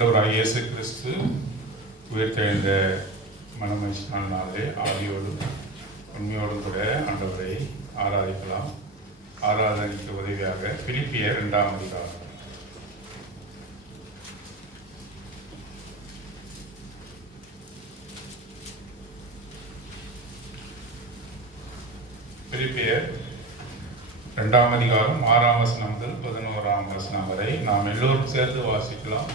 ஆண்டவராகிய இயேசு கிறிஸ்து உயிர்த்தெழுந்த மனமகிழ்ச்சியான நாளே ஆவியோடும் உண்மையோடும் கூட ஆண்டவரை ஆராதிக்கலாம். ஆராதனைக்கு உதவியாக பிலிப்பியர் 2ஆம் அதிகாரம். பிலிப்பியர் 2ஆம் அதிகாரம் 6ஆம் வசனம் முதல் 11ஆம் வசனம் வரை நாம் எல்லோரும் சேர்ந்து வாசிக்கலாம்.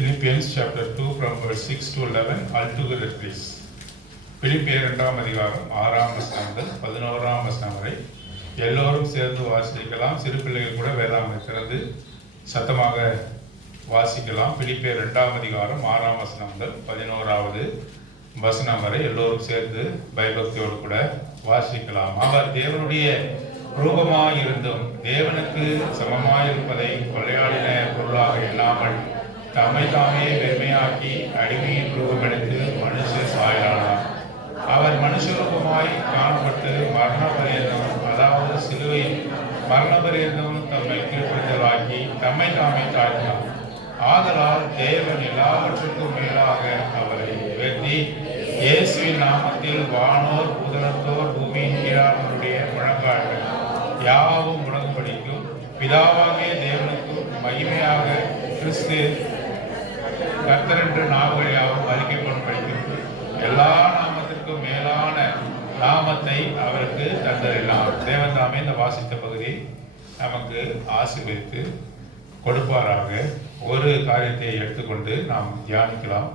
Philippians chapter 2 from verse 6 to 11 all together please. பிலிப்பியர் 2ஆம் அதிகாரம் 6ஆம் வசனம் முதல் 11ஆம் வசனம் வரை எல்லோரும் சேர்ந்து வாசிக்கலாம். சிறு பிள்ளைகள் கூட வேதாகமத்தை திறந்து சத்தமாக வாசிக்கலாம். பிலிப்பியர் 2ஆம் அதிகாரம் 6ஆம் வசனம் முதல் 11ஆவது வசனம் வரை எல்லோரும் சேர்ந்து பயபக்தியோடு கூட வாசிக்கலாம். அவர் தேவனுடைய ரூபமாயிருந்தும் தேவனுக்கு சமமாயிருப்பதை கொள்ளையாடின பொருளாக இல்லாமல் தம்மை தாமே வெறுமையாக்கி அடிமையின் ரூபமெடுத்து மனுஷ சாயலானார். அவர் மனுஷ ரூபமாய் காணப்பட்டு மரண பரியந்தம், அதாவது சிலுவையில் மரண பரியந்தம் தம்மை கீழ்ப்படுத்தலாக்கி தம்மை தாமே தாழ்த்தினார். ஆதலால் தேவன் எல்லாவற்றுக்கும் மேலாக அவரை உயர்த்தி இயேசுவின் நாமத்தில் வானோர் பூதலத்தோர் பூமியின் கீழானவருடைய முழங்கால்கள் யாவும் முழங்கும்படிக்கும் பிதாவாகிய தேவனுக்கும் மகிமையாக கிறிஸ்து கர்த்தரென்று நாவுகள் யாவும் அறிக்கைப்படும்படிக்கும் எல்லா நாமத்திற்கும் மேலான நாமத்தை அவருக்கு தந்தரினார். தேவன் தாமே இந்த வாசித்த பகுதி நமக்கு ஆசீர்வதித்து கொடுப்பாராக. ஒரு காரியத்தை எடுத்துக்கொண்டு நாம் தியானிக்கலாம்.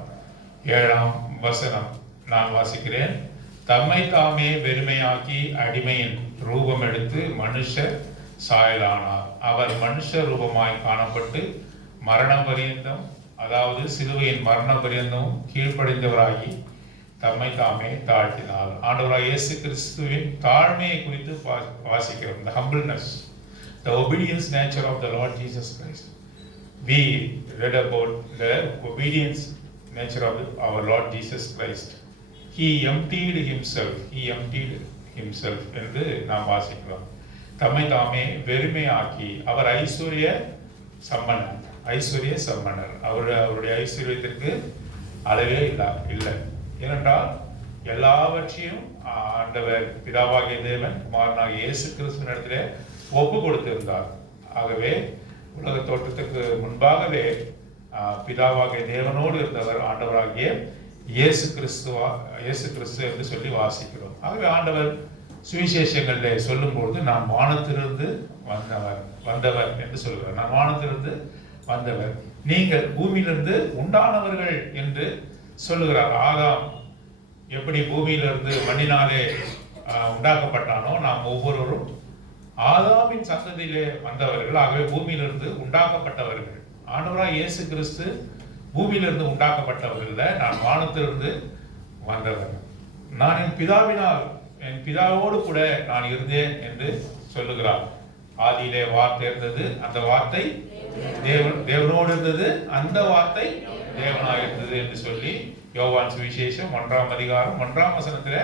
7ஆம் வசனம் நான் வாசிக்கிறேன். தம்மை தாமே வெறுமையாக்கி அடிமையின் ரூபம் எடுத்து மனுஷ சாயலானார். அவர் மனுஷ ரூபமாய் காணப்பட்டு மரண பரியந்தம், அதாவது சிலுவையின் மரண பரியந்தம் கீழ்ப்படிந்தவராகி தம்மை தாமே தாழ்த்தினார். ஆண்டவராகிய இயேசு கிறிஸ்துவின் தாழ்மையை குறித்து வாசிக்கிறோம். The humbleness, the obedience nature of the Lord Jesus Christ. We read about the obedience nature of our Lord Jesus Christ. He emptied himself என்று நாம் வாசிக்கிறோம். தம்மை தாமே வெறுமையாக்கி, அவர் ஐஸ்வர்ய சம்பனர். அவருடைய ஐஸ்வர்யத்திற்கு அளவே இல்லை. ஏனென்றால் எல்லாவற்றையும் ஆண்டவர் பிதாவாகிய தேவன் குமாரனாகிய இயேசு கிறிஸ்துவினிடத்திலே ஒப்பு கொடுத்திருந்தார். ஆகவே உலக தோற்றத்துக்கு முன்பாகவே பிதாவாகிய தேவனோடு இருந்தவர் ஆண்டவராகிய இயேசு கிறிஸ்து என்று சொல்லி வாசிக்கிறோம். ஆகவே ஆண்டவர் சுவிசேஷங்களிலே சொல்லும்போது நான் வானத்திலிருந்து வந்தவர் என்று சொல்கிறார். நான் வானத்திலிருந்து வந்தவர், நீங்கள் பூமியிலிருந்து உண்டானவர்கள் என்று சொல்லுகிறார். ஆதாம் எப்படி பூமியிலிருந்து மண்ணினாலே உண்டாக்கப்பட்டானோ நாம் ஒவ்வொருவரும் ஆதாமின் சந்ததியிலே வந்தவர்கள். ஆகவே பூமியிலிருந்து உண்டாக்கப்பட்டவர்கள். ஆண்டவராகிய இயேசு கிறிஸ்து பூமியிலிருந்து உண்டாக்கப்பட்டவர்கள். நான் வானத்திலிருந்து வந்தவர். நான் என் பிதாவோடு கூட நான் இருந்தேன் என்று சொல்லுகிறார். ஆதியிலே வார்த்தை இருந்தது, அந்த வார்த்தை தேவனோடு இருந்தது, அந்த வார்த்தை தேவனாக இருந்தது என்று சொல்லி யோவான் சுவிசேஷம் 1ஆம் அதிகாரம் 1ஆம் வசனத்துல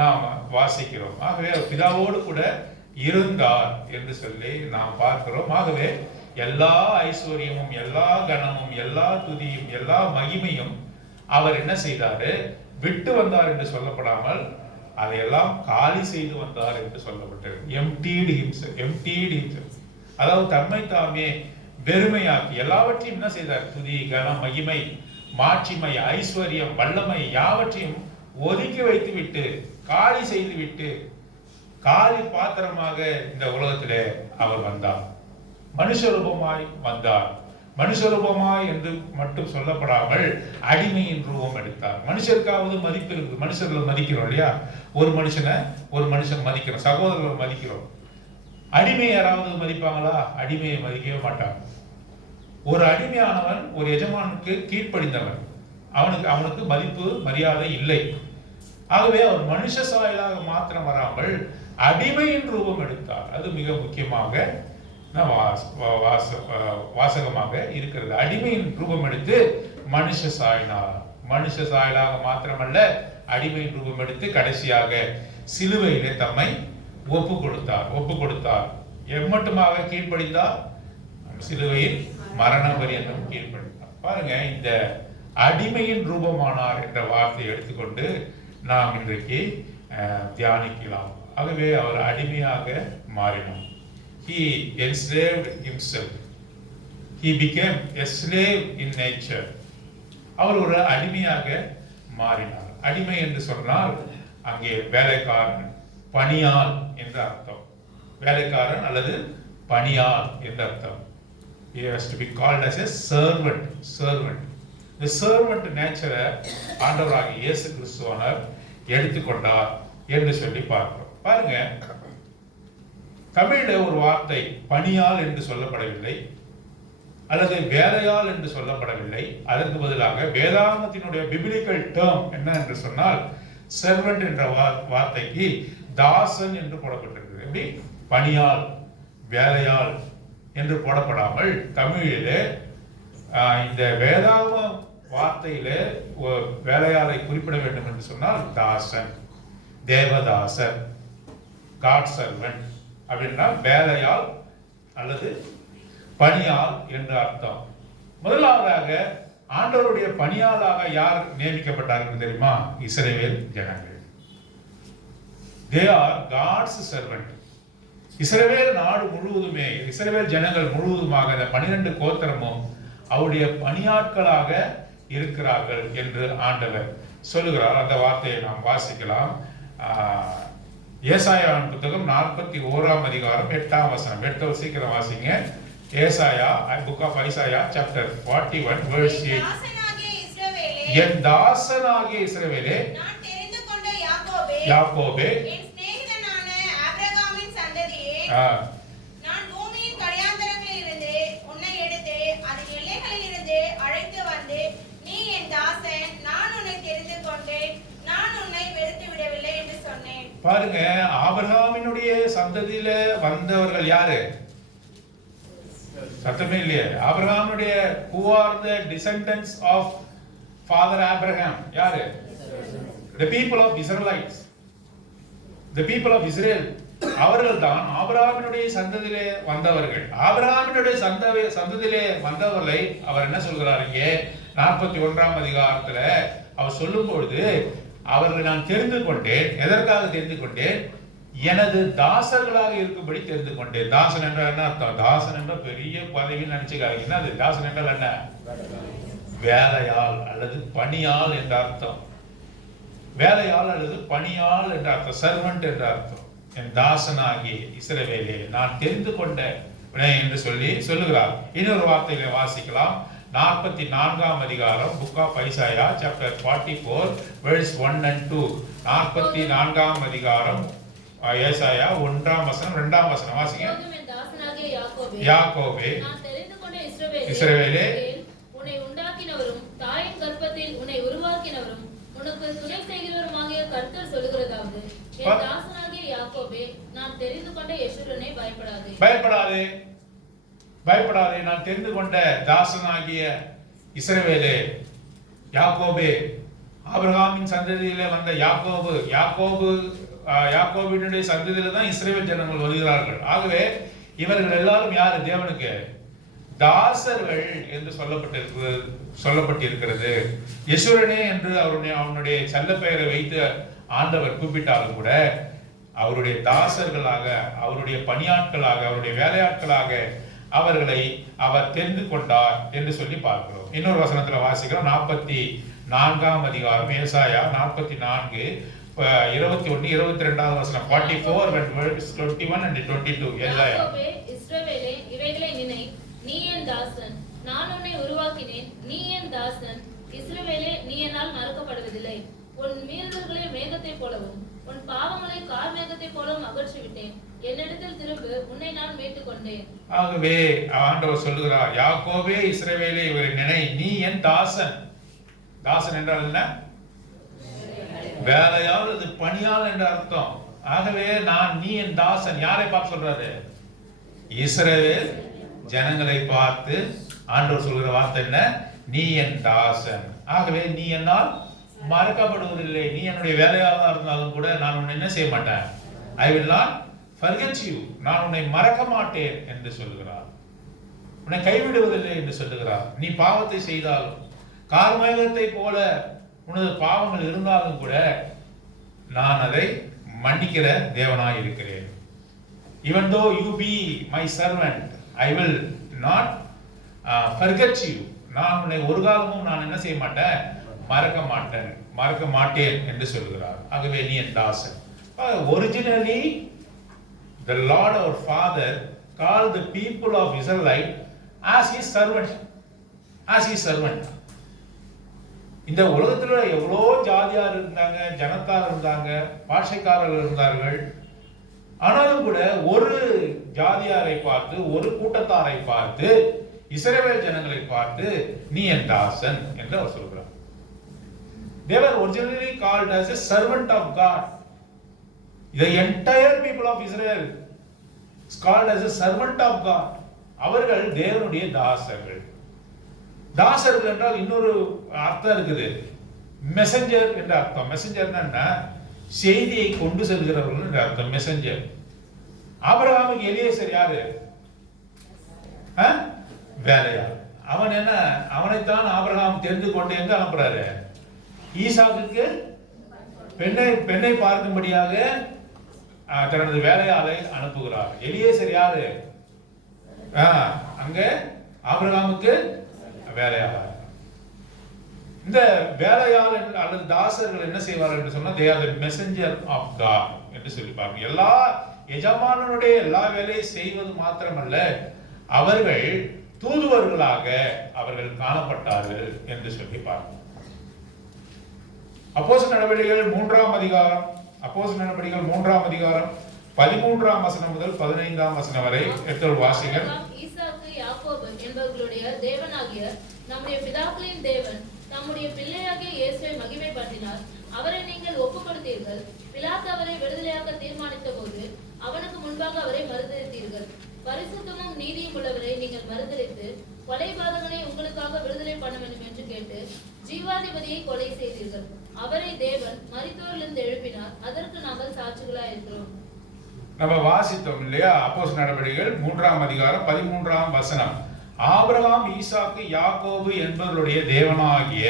நாம் வாசிக்கிறோம். ஆகவே பிதாவோடு கூட இருந்தார் என்று சொல்லி நாம் பார்க்கிறோம். ஆகவே எல்லா ஐஸ்வர்யமும், எல்லா கனமும், எல்லா துதியும், எல்லா மகிமையும் அவர் என்ன செய்தாரு? விட்டு வந்தார் என்று சொல்லப்படாமல் அதையெல்லாம் காலி செய்து வந்தார் என்று சொல்லப்பட்டது. emptied himself, அதாவது தம்மை தாமே வெறுமையாக்கி எல்லாவற்றையும் என்ன செய்தார்? துதி, கனம், மகிமை, மாட்சிமை, ஐஸ்வர்யம், வல்லமை யாவற்றையும் ஒதுக்கி வைத்து விட்டு, காலி செய்து விட்டு, காலி பாத்திரமாக இந்த உலகத்திலே அவர் வந்தார். மனுஷ ரூபமாய் வந்தார். மனுஷ ரூபமாய் என்று மட்டும் சொல்லப்படாமல் அடிமையின் ரூபம் எடுத்தார். மனுஷருக்காவது மதிப்பு இருக்கு. மனுஷர்களை மதிக்கிறோம் இல்லையா? ஒரு மனுஷன் மதிக்கிறோம், சகோதரர்களை மதிக்கிறோம். அடிமை யாராவது மதிப்பாங்களா? அடிமையை மதிக்கவே மாட்டாங்க. ஒரு அடிமையானவன் ஒரு எஜமானுக்கு கீழ்ப்படிந்தவன். அவனுக்கு மதிப்பு மரியாதை இல்லை. ஆகவே அவர் மனுஷ சாயலாக மாத்திரம் வராமல் அடிமையின் ரூபம் எடுத்தார். அது மிக முக்கியமாக வாசகமாக இருக்கிறது. அடிமையின் ரூபம் எடுத்து மனுஷ சாயலாக மாத்திரமல்ல, அடிமையின் ரூபம் எடுத்து கடைசியாக சிலுவையிலே தம்மை ஒப்பு கொடுத்தார். எம்மட்டுமாக கீழ்ப்படிந்தார்? சிலுவையில் மரண பரியந்தம் கீழ்ப்படிந்தார். பாருங்க, இந்த அடிமையின் ரூபமானார் என்ற வார்த்தையை எடுத்துக்கொண்டு நாம் இன்றைக்கு தியானிக்கலாம். ஆகவே அவர் அடிமையாக மாறினார். He enslaved himself. He became a slave in nature. அவர் ஒரு அடிமையாக மாறினார். அடிமை என்று சொன்னால் அங்கே வேலைக்காரன், பணியாள் என்று அர்த்தம். வேலைக்காரன் அல்லது பணியாள் என்று அர்த்தம். He has to be called as a servant. The servant nature ஆண்டவராகிய இயேசு கிறிஸ்துவானவர் எடுத்துக்கொண்டார் என்று சொல்லி பார்க்கிறோம். பாருங்க, தமிழ்ல ஒரு வார்த்தை பணியாள் என்று சொல்லப்படவில்லை, அல்லது வேலையாள் என்று சொல்லப்படவில்லை. அதற்கு பதிலாக வேதாகமத்தினுடைய பிபிலிக்கல் டேர்ம் என்ன என்று சொன்னால் செர்வன்ட் என்ற வார்த்தைக்கு தாசன் என்று போடப்பட்டிருக்கிறது. எப்படி பணியாள், வேலையாள் என்று போடப்படாமல் தமிழிலே இந்த வேதாகம வார்த்தையில வேலையாளை குறிப்பிட வேண்டும் என்று சொன்னால் தாசன், தேவதாசன், காட் சர்வன்ட் அப்படின்னா வேலையாள் அல்லது பணியாள் என்று அர்த்தம். முதலாவதாக ஆண்டவருடைய பணியாளாக யார் நியமிக்கப்பட்டார்கள் தெரியுமா? இஸ்ரவேல் ஜனங்கள். They are God's servant. இஸ்ரவேல் நாடு முழுவதுமே, இஸ்ரவேல் ஜனங்கள் முழுவதுமாக இந்த 12 கோத்திரமும் அவருடைய பணியாட்களாக இருக்கிறார்கள் என்று ஆண்டவர் சொல்லுகிறார். அந்த வார்த்தையை நாம் வாசிக்கலாம். ஏசாயாவின் புத்தகம் 41ஆம் அதிகாரம் 8ஆம் வசனம். எடுத்து சீக்கிரம் வாசிங்க. ஏசாயா, book of Isaiah chapter 41 verse 8. என் தாசனாகிய இஸ்ரவேலே, நான் தெரிந்து கொண்ட யாக்கோபே, என் சிநேகிதனான ஆபிரகாமின் சந்ததியே, நான் பூமியின் கடையாந்தரங்களில் இருந்து உன்னை எடுத்து அதன் எல்லைகளில் இருந்து அழைத்து வந்து, நீ என் தாசன், நான் உன்னை தெரிந்து கொண்டேன், நான் உன்னை வெறுத்து விடவில்லை என்று சொன்னேன். பாருங்க, ஆபிரகாமினுடைய சந்ததியில வந்தவர்கள் யாரு? சத்தமே இல்லையே. ஆபிரகாமுடைய who are the descendants of father Abraham? யாரு? The people of Israelites, the people of Israel. அவர்கள் தான் ஆபிரகாமினுடைய சந்ததியிலே வந்தவர்கள். ஆபிரகாமினுடைய சந்ததியிலே வந்தவர்களை அவர் என்ன சொல்கிறார் இங்கே 41ஆம் அதிகாரத்துல அவர் சொல்லும் பொழுது, அவர்களை நான் தெரிந்து கொண்டேன். எதற்காக தெரிந்து கொண்டேன்? எனது தாசர்களாக இருக்கும்படி தெரிந்து கொண்டேன். தாசன் என்றால் என்ன அர்த்தம்? தாசன் என்ற பெரிய பதவி நினைச்சுக்காதீங்கன்னா, அது தாசன் என்றால் என்ன? வேலையாள் அல்லது பணியாள் என்ற அர்த்தம். வேலையாள் அல்லது பணியாள் என்ற அர்த்தம், சர்வன்ட் என்ற அர்த்தம். என் தாசனாகிய இஸ்ரவேலே நான் தெரிந்து கொண்டேன் என்று சொல்லி சொல்லுகிறார். இன்னொரு வார்த்தையில வாசிக்கலாம். 44ஆம் அதிகாரம் book of Isaiah chapter 44 verse 1 and 2. 44ஆம் அதிகாரம் ஏசாயா 1ஆம் வசனம் 2ஆம் வசனம் வாசிங்க. யாக்கோபே, நான் தெரிந்து கொண்ட இஸ்ரவேலே, உன்னை உண்டாக்கினவரும் தாயின் கர்ப்பத்தில் உன்னை உருவாக்கினவரும் உனக்கு துணை செய்கிறவருமாகிய கர்த்தர் சொல்லுகிறதாவது, என் தாசனாகிய யாக்கோபே, நான் தெரிந்து கொண்ட யெஷூரனே, பயப்படாதே. நான் தெரிந்து கொண்ட தாசனாகிய இஸ்ரவேலே, யாக்கோபே, ஆபிரகாமின் சந்ததியிலே வந்த யாக்கோபினுடைய சந்ததியில தான் இஸ்ரவேல் ஜனங்கள் வருகிறார்கள். ஆகவே இவர்கள் எல்லாரும் யாரு? தேவனுக்கு தாசர்கள் என்று சொல்லப்பட்டிருக்கிறது. யெஷூரனே என்று அவனுடைய செல்ல பெயரை வைத்து ஆண்டவர் கூப்பிட்டாலும் கூட அவருடைய தாசர்களாக, அவருடைய பணியாட்களாக, அவருடைய வேலையாட்களாக அவர்களை அவர் தெரிந்து கொண்டார் என்று சொல்லி பார்க்கிறோம். இன்னொரு வசனத்துல வாசிக்கிறோம். 44ஆம் அதிகாரம் ஏசாயா 44 21 22ஆவது வசனம். 44 verse 21 and 22. யாக்கோபே, இஸ்ரவேலே, இவைகளை நினை, நீ என் தாசன், நான் உன்னை உருவாக்கினேன், நீ என் தாசன். இஸ்ரவேலே, நீ என்னால் மறக்கப்படுவதில்லை. உன் மீறுதல்களை மேகத்தைப் போலவும் உன் பாவங்களை கார்மேகத்தைப் போலவும் அகற்றிவிட்டேன். என்னிடத்தில் திரும்ப, உன்னை நான் மீட்டுக் கொண்டேன். ஆகவே ஆண்டவர் சொல்லுகிறார், யாக்கோபே, இஸ்ரவேலே, இவரை நினை, நீ என் தாசன். தாசன் என்றால் என்ன? வேலையாள், அது பணியாள் என்ற அர்த்தம். ஆகவே நீ என் தாசன். யாரை பார்த்து சொல்றாரு? இஸ்ரவேல் ஜனங்களை பார்த்து ஆண்டவர் சொல்கிற வார்த்தை என்ன? நீ என் தாசன். ஆகவே நீ என்னால் மறக்கப்படுவதில்லை. நீ என்னுடைய வேலையாக இருந்தாலும் கூட நான் உன்னை என்ன செய்ய மாட்டேன்? I will not forget you. நான் உன்னை மறக்க மாட்டேன் என்று சொல்கிறார். உன்னை கைவிடுவதில்லை என்று சொல்லுகிறார். நீ பாவத்தை செய்தாலும் கார்மேகத்தை போல உனது பாவங்கள் இருந்தாலும் கூட நான் அதை மன்னிக்கிற தேவனாய் இருக்கிறேன். Even though you be my servant, I will not forget you. நான் உன்னை ஒரு காலமும் நான் என்ன செய்ய மாட்டேன், மறக்க மாட்டேன் என்று சொல்கிறார். ஆகவே நீ என் தாசன். Originally the Lord our Father called the people of Israelite as his servant. இந்த உலகத்துல எவ்வளோ ஜாதியார் இருந்தாங்க, ஜனத்தார் இருந்தாங்க, பாஷைக்காரர்கள் இருந்தார்கள். ஆனாலும் கூட ஒரு ஜாதியாரை பார்த்து, ஒரு கூட்டத்தாரை பார்த்து, இஸ்ரவேல் ஜனங்களை பார்த்து நீ என் தாசன் என்று அவர் சொல்கிறார். They were originally called as a servant of God. The entire people of Israel is called as a servant of God. அவர்கள் தேவனுடைய தாசர்கள். தாசர்கள் என்றால் இன்னொரு அர்த்தம் இருக்குது. மெசஞ்சர் என்ற அர்த்தம். மெசஞ்சர்னா செய்தியை கொண்டு செல்கிறவர்கள் என்ற அர்த்தம். மெசஞ்சர். ஆபிரகாமுக்கு எலியேசர் யாரு? வேலையாள். அவனைத்தான் ஆபிரகாம் தெரிந்து கொண்டு எங்க அனுப்புறாரு? ஈசாக்குக்கு பெண்ணை பார்க்கும்படியாக தனது வேலையாளை அனுப்புகிறார். எலியேசர் யாரு? அங்க ஆபிரகாமுக்கு வேலையாளர். இந்த வேலையாளர் அல்லது தாசர்கள் என்ன செய்வார்கள் என்று சொன்னா they are the messenger of God என்று சொல்லி பாருங்க. எல்லா எஜமானனுடைய எல்லா வேலையை செய்வது மாத்திரமல்ல, அவர்கள் தூதுவர்களாக அவர்கள் காணப்பட்டார்கள் என்று சொல்லி பாருங்க. அப்போஸ்தலர் நடவடிக்கைகள் 3ஆம் அதிகாரம் 13ஆம் வசனம் முதல் 15ஆம் வசனம் வரை எடுத்து வாசிங்க. ஈசாக்கு யாக்கோபு என்பவர்களுடைய தேவனாகிய நம்முடைய பிதாக்களின் தேவன் நம்முடைய பிள்ளையாகிய இயேசுவை மகிமைப்படுத்தினார். அவரை நீங்கள் ஒப்புக்கொடுத்தீர்கள். பிலாத்து அவரை விடுதலையாக்க தீர்மானித்த போது அவனுக்கு முன்பாக அவரை மறுதலித்தீர்கள். பரிசுத்தமும் நீதியும் உள்ளவரை நீங்கள் மறுதலித்து கொலைபாதகனை உங்களுக்காக விடுதலை பண்ண வேண்டும் என்று கேட்டு ஜீவாதிபதியை கொலை செய்தீர்கள். அவரை தேவன் மரித்தோரிலிருந்து எழுப்பினார். அதற்கு நாங்கள் சாட்சிகளாய் இருக்கிறோம். நம்ம வாசித்தோம் இல்லையா? அப்போஸ்தலர் நடவடிக்கைகள் 3ஆம் அதிகாரம் 13ஆம் வசனம். ஆபிரகாம், ஈசாக்கு, யாக்கோபு என்பவர்களுடைய தேவனாகிய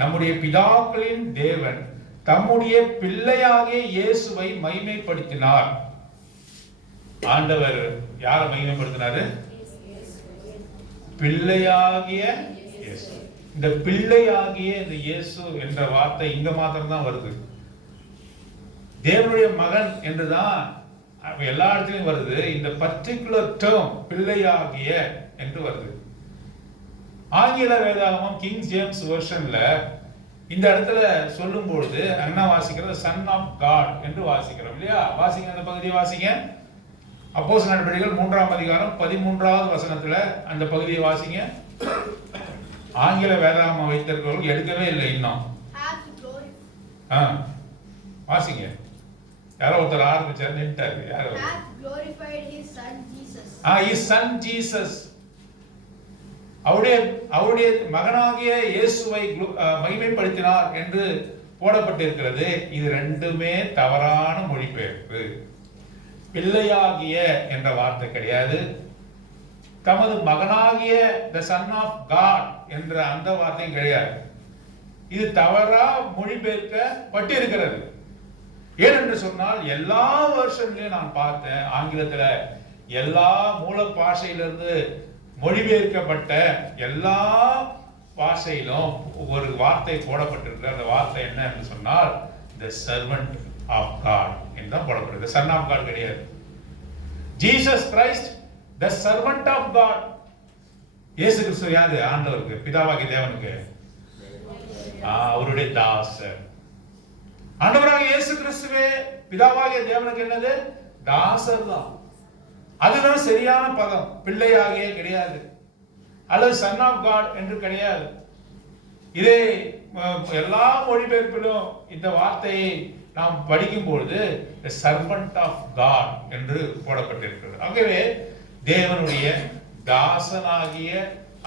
நம்முடைய பிதாக்களின் தேவன் தம்முடைய பிள்ளையாகிய இயேசுவை மகிமைப்படுத்தினார். ஆண்டவர் யாரை மகிமைப்படுத்தினாரு? பிள்ளையாகிய இயேசு. இந்த பிள்ளையாகிய இந்த இயேசு என்ற வார்த்தை இங்க மாத்திரம் தான் வருது. தேவனுடைய மகன் என்றுதான் எல்லா இடத்துலயும் வருது. இந்த பர்டிகுலர் டேர்ம் பிள்ளையாகிய என்று வருது. ஆங்கில வேதாகமம் கிங் ஜேம்ஸ் வெர்ஷன்ல இந்த இடத்துல சொல்லும் பொழுது என்ன வாசிக்கிறது? சன் ஆஃப் காட் என்று வாசிக்கிறோம் இல்லையா? வாசிங்க, அந்த பகுதியை வாசிங்க. அப்போஸ்தலர் நடவடிக்கைகள் 3ஆம் அதிகாரம் 13ஆவது வசனத்துல அந்த பகுதியை வாசிங்க. ஆங்கில வேதாகமம் வைத்திருக்கிறவர்கள் எடுக்கவே இல்லை இன்னும். வாசிங்க. யாரோ ஒருத்தர் ஆரம்பிச்சார், நின்ட்டாரு. யாரோ his son Jesus. அவருடைய மகனாகிய இயேசுவை மகிமைப்படுத்தினார் என்று போடப்பட்டிருக்கிறது. இது ரெண்டுமே தவறான மொழிபெயர்ப்பு. பிள்ளையாகிய என்ற வார்த்தை கிடையாது. தமது மகனாகிய the son of God என்ற அந்த வார்த்தையும் கிடையாது. இது தவறா மொழிபெயர்க்கப்பட்டிருக்கிறது. ஏனென்று சொன்னால் எல்லா வருஷங்களையும் நான் பார்த்தேன். ஆங்கிலத்துல எல்லா மூல பாஷையிலிருந்து மொழிபெயர்க்கப்பட்ட எல்லா பாஷையிலும் ஒரு வார்த்தை போடப்பட்டிருக்கு. அந்த வார்த்தை என்ன என்று சொன்னால் the servant of God என்று தான் போடப்பட்டிருக்கு. son of God கிடையாது. Jesus Christ the servant of God. இயேசு கிறிஸ்து யாரு? ஆண்டவருக்கு, பிதாவாகிய தேவனுக்கு அவருடைய தாசர். ஆண்டவராகிய இயேசு கிறிஸ்துவே பிதாவாகிய தேவனுக்கு என்னது? தாசர் தான். அதுதான் சரியான பதம். பிள்ளையாகிய கிடையாது, அல்லது சன் ஆஃப் காட் என்று கிடையாது. இதே எல்லா மொழிபெயர்ப்பிலும் இந்த வார்த்தையை நாம் படிக்கும் பொழுது சர்வன்ட் ஆஃப் காட் என்று போடப்பட்டிருக்கிறது. ஆகவே தேவனுடைய தாசனாகிய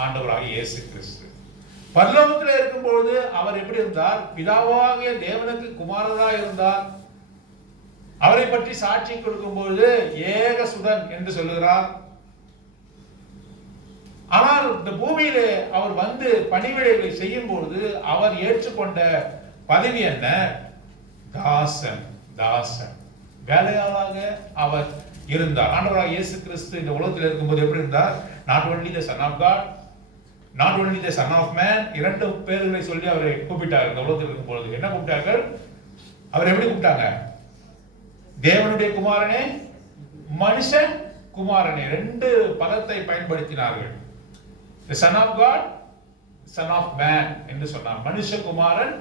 ஆண்டவராகிய இயேசு கிறிஸ்து பரலோகத்தில் இருக்கும் பொழுது அவர் எப்படி இருந்தார்? பிதாவாகிய தேவனுக்கு குமாரராக இருந்தார். அவரை பற்றி சாட்சி கொடுக்கும் பொழுது ஏக சுதன் என்று சொல்லுகிறார். ஆனால் இந்த பூமியிலே அவர் வந்து பணிவிடைகளை செய்யும் பொழுது அவர் ஏற்றுக்கொண்ட பதவி என்ன? தாசன். தாசன், வேலையாளாக அவர் இருந்தார். ஆண்டவராக இயேசு கிறிஸ்து இந்த உலகத்தில் இருக்கும்போது எப்படி இருந்தார்? Not only the son of God, not only the son of man, இரண்டு பேர்களை சொல்லி அவரை கூப்பிட்டார்கள். இந்த உலகத்தில் இருக்கும் பொழுது என்ன கூப்பிட்டார்கள்? அவர் எப்படி கூப்பிட்டாங்க? தேவனுடைய குமாரனே, மனுஷ குமாரனே, ரெண்டு பதத்தை பயன்படுத்தினார்கள். the son of god, son of man என்று சொன்னார். மனுஷகுமாரன்,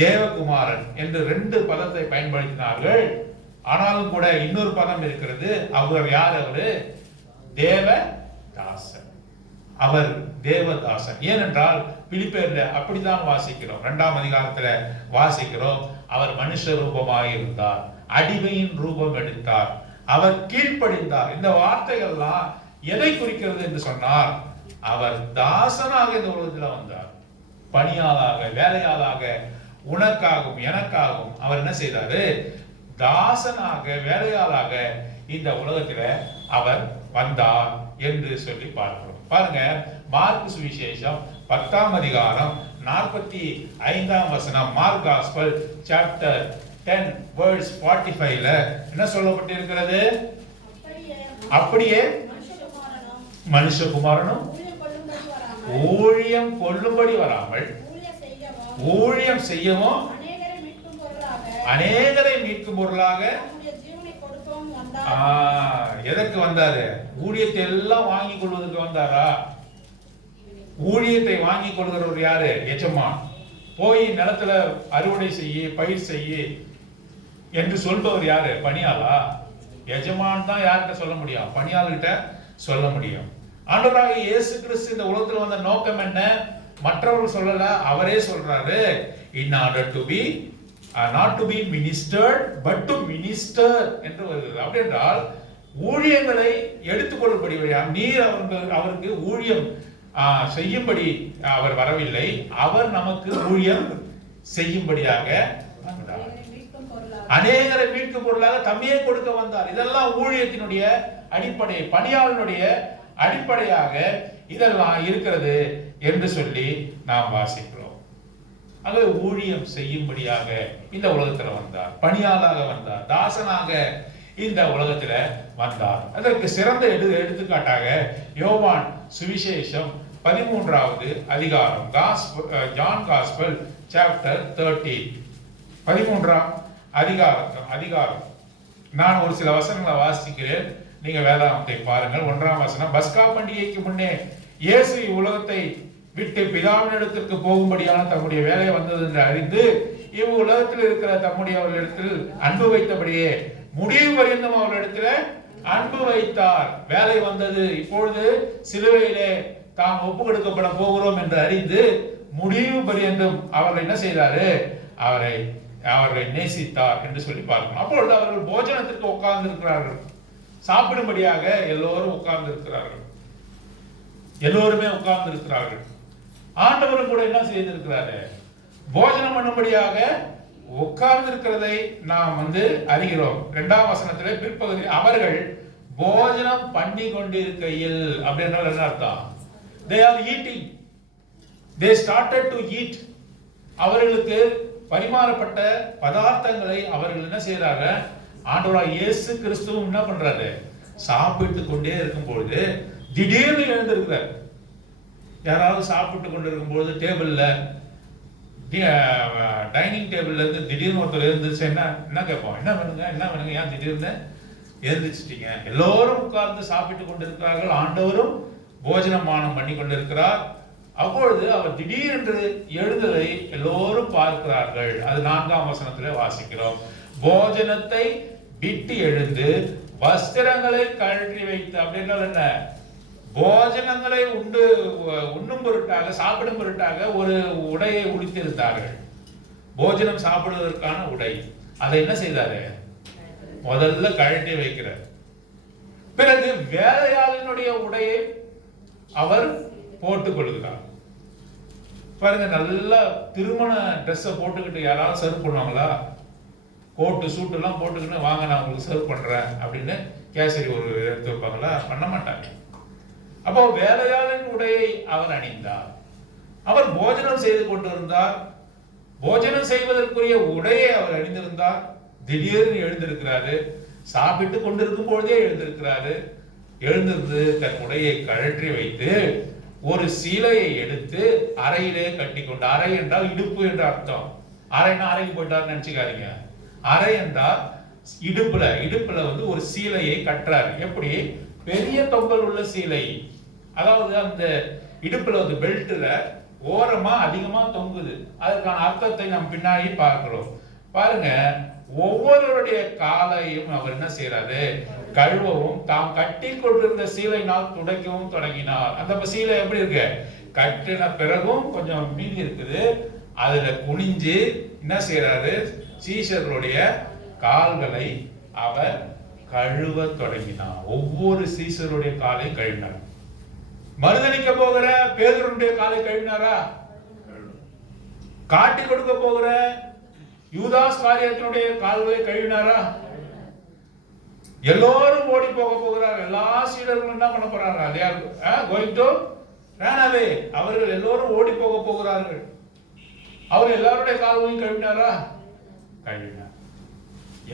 தேவகுமாரன் என்று ரெண்டு பதத்தை பயன்படுத்தினார்கள். ஆனாலும் கூட இன்னொரு பதம் இருக்கிறது. அவர் யார்? அவரு தேவதாசன். அவர் தேவதாசன். ஏனென்றால் பிலிப்பியர்ல அப்படித்தான் வாசிக்கிறோம். 2ஆம் அதிகாரத்துல வாசிக்கிறோம், அவர் மனுஷ ரூபமாக இருந்தார், அடிமையின் ரூபம் எடுத்தார், அவர் கீழ்ப்படிந்தார். இந்த வார்த்தைகள்லாம் எதை குறிக்கிறது என்று சொன்னார்? அவர் தாசனாக இந்த உலகத்தில் வந்தார், பணியாளாக, வேலையாளாக, உனக்காகவும் எனக்காகவும் அவர் என்ன செய்தாரு? தாசனாக, வேலையாளாக இந்த உலகத்தில் அவர் வந்தார் என்று சொல்லி பார்க்கிறோம். பாருங்க, மார்க் சுவிசேஷம் 10ஆம் அதிகாரம் 45ஆம் வசனம், மார்க் காஸ்பல் சாப்டர் 10 verse 45ல என்ன சொல்லப்பட்டிருக்கிறது? அப்படியே மனுஷகுமாரனும் ஊழியம் கொள்ளும்படி வராமல் ஊழியம் செய்யவும் அநேகரை மீட்கும் பொருளாக. எதற்கு வந்தாரு? ஊழியத்தை எல்லாம் வாங்கி கொள்வதற்கு வந்தாரா? ஊழியத்தை வாங்கி கொள்கிறவர் யாரு? எஜமான். போய் நிலத்துல அறுவடை செய்ய, பயிர் செய்ய என்று சொல்பவர் யாரு? பணியாளா? எஜமான் தான் யார்கிட்ட சொல்ல முடியும்? பணியாளர்கிட்ட சொல்ல முடியும். ஆண்டவராகிய இயேசு கிறிஸ்து இந்த உலகத்தில் வந்த நோக்கம் என்ன? மற்றவர்கள் சொல்லல, அவரே சொல்றாரு. in order to be not to be ministered but to minister என்று வருகிறது. அப்படி என்றால் ஊழியங்களை எடுத்துக்கொள்ளும்படி நீர் அவருக்கு ஊழியம் செய்யும்படி அவர் வரவில்லை, அவர் நமக்கு ஊழியம் செய்யும்படியாக வந்தார். அநேகரை மீட்கும் பொருளாக தம்மையே கொடுக்க வந்தார். இதெல்லாம் ஊழியத்தினுடைய அடிப்படை, பணியாளனுடைய அடிப்படையாக இதெல்லாம் இருக்கிறது என்று சொல்லி நாம் வாசிக்கிறோம். ஆகவே ஊழியம் செய்யும்படியாக இந்த உலகத்துல வந்தார், பணியாளாக வந்தார், தாசனாக இந்த உலகத்துல வந்தார். அதற்கு சிறந்த எடுத்துக்காட்டாக யோவான் சுவிசேஷம் 13வது அதிகாரம், ஜான் காஸ்பல் சாப்டர் 13 13ஆம் அதிகாரம் நான் ஒரு சில வசனங்களை வாசிக்கிறேன், நீங்க வேதாகமத்தை பாருங்கள். 1ஆம் வசனம், பஸ்கா பண்டிகைக்கு முன்னே இயேசு உலகத்தை விட்டு பிதாவினிடத்திற்கு போகும்படியான தம்முடைய வேலை வந்தது என்று அறிந்து இவ்வுலகத்தில் இருக்கிற தம்முடையவர்களிடத்தில் அன்பு வைத்தபடியே முடிவு பரியந்தம் அவர்களிடத்தில் அன்பு வைத்தார். வேலை வந்தது, இப்பொழுது சிலுவையிலே தாம் ஒப்பு கொடுக்கப்பட போகிறோம் என்று அறிந்து முடிவு பரியந்தம் அவர்கள் என்ன செய்தாரு? அவரை நேசித்தார் என்று சொல்லி பார்க்கணும். அப்பொழுது அவர்கள் போஜனத்திற்கு உட்கார்ந்து இருக்கிறார்கள், சாப்பிடும்படியாக எல்லோரும் உட்கார்ந்து இருக்கிறார்கள், எல்லோருமே உட்கார்ந்து இருக்கிறார்கள். ஆண்டவரும் கூட என்ன செய்திருக்கிறாரு? போஜனம் பண்ணும்படியாக உட்கார்ந்து இருக்கிறதை நாம் அறிகிறோம். 2ஆம் வசனத்திலே பிற்பகுதி, அவர்கள் போஜனம் பண்ணி கொண்டிருக்கையில், அப்படின்னா என்ன அர்த்தம்? they are eating, they started to eat. அவர்களுக்கு பரிமாறப்பட்ட பதார்த்தங்களை அவர்கள் என்ன செய்யறாங்க? ஆண்டவராகிய இயேசு கிறிஸ்துவும் என்ன பண்றாரு? சாப்பிட்டு கொண்டே இருக்கும் பொழுது திடீர்னு எழுந்திருக்கிறார். யாராவது சாப்பிட்டு கொண்டு இருக்கும் பொழுது டேபிள்ல, டைனிங் டேபிள்ல இருந்து திடீர்னு ஒருத்தர் எழுந்திருச்சு என்ன கேட்போம்? என்ன வேணுங்க, ஏன் திடீர்னு எழுந்திரிச்சிட்டீங்க? எல்லோரும் உட்கார்ந்து சாப்பிட்டு கொண்டிருக்கிறார்கள், ஆண்டவரும் போஜனமானம் பண்ணி கொண்டிருக்கிறார். அப்பொழுது அவர் திடீரென்று எழுந்ததை எல்லோரும் பார்க்கிறார்கள். அது 4ஆம் வசனத்திலே வாசிக்கிறோம். போஜனத்தை விட்டு எழுந்து வஸ்திரங்களை கழற்றி வைத்து, அப்படின்னா என்ன? போஜனங்களை உண்ணும் பொருட்டாக, சாப்பிடும் பொருட்டாக ஒரு உடையை உடுத்தியிருந்தார்கள். போஜனம் சாப்பிடுவதற்கான உடை. அதை என்ன செய்தாரு? முதல்ல கழட்டி வைக்கிறார். பிறகு வேலையாளினுடைய உடையை அவர் போட்டுக் கொள்கிறார். பாருங்க, நல்ல திருமண ட்ரெஸ்ஸை போட்டுக்கிட்டு யாராவது சர்வ் பண்ணுவாங்களா? கோட்டு சூட்டு எல்லாம் போட்டுக்கிட்டு வாங்க நான் உங்களுக்கு சர்வ் பண்றேன் அப்படின்னு கேசரி ஒரு எடுத்து வைப்பாங்களா? பண்ண மாட்டாங்க. அப்போ வேலையாளின் உடையை அவர் அணிந்தார். அவர் போஜனம் செய்து கொண்டிருந்தார். போஜனம் செய்வதற்குரிய உடையை அவர் அணிந்திருந்தார். திடீர்னு எழுந்திருக்கிறாரு. சாப்பிட்டு கொண்டிருக்கும் பொழுதே எழுந்திருக்கிறாரு. எழுந்திருந்து தன் உடையை கழற்றி வைத்து ஒரு சீலையை எடுத்து அறையிலே கட்டி கொண்டு, அறை என்றால் இடுப்பு என்ற அர்த்தம். அறைனா அறைக்கு போயிட்டாருன்னு நினைச்சுக்காதீங்க. அறை என்றால் இடுப்புல வந்து ஒரு சீலையை கட்டுறாரு. எப்படி? பெரிய தொங்கல் உள்ள சீலை. அதாவது அந்த இடுப்புல வந்து பெல்ட்ல ஓரமா அதிகமா தொங்குது. அதற்கான அர்த்தத்தை நாம் பின்னாடி பார்க்கிறோம். பாருங்க, ஒவ்வொருவருடைய காலையும் அவர் என்ன செய்யறாரு? கழுவவும் தாம் கட்டி கொண்டிருந்த சீலையினால் துடைக்கவும் தொடங்கினார். அந்த சீலை எப்படி இருக்கு? கட்டின பிறகும் கொஞ்சம் மீதி இருக்குது. அதுல குனிஞ்சு என்ன செய்யறாரு? சீஷர்களுடைய கால்களை அவர் கழுவ தொடங்கினார். ஒவ்வொரு சீஷருடைய காலை கழுவினார். மறுதளிக்க போகிற பேதுருடைய காலை கழுவினாரா? காட்டி கொடுக்க போகிற யூதாஸ் காரியத்தினுடைய கால்களை கழுவினாரா? எல்லோரும் ஓடி போக போகிறார். எல்லா சீடர்களும் என்ன பண்ண போறாங்க? they are going to run away. அவர்கள் எல்லோரும் ஓடி போக போகிறார்கள். அவர் எல்லாருடைய கால்களையும் கழுவினாரா? கழுவினார்.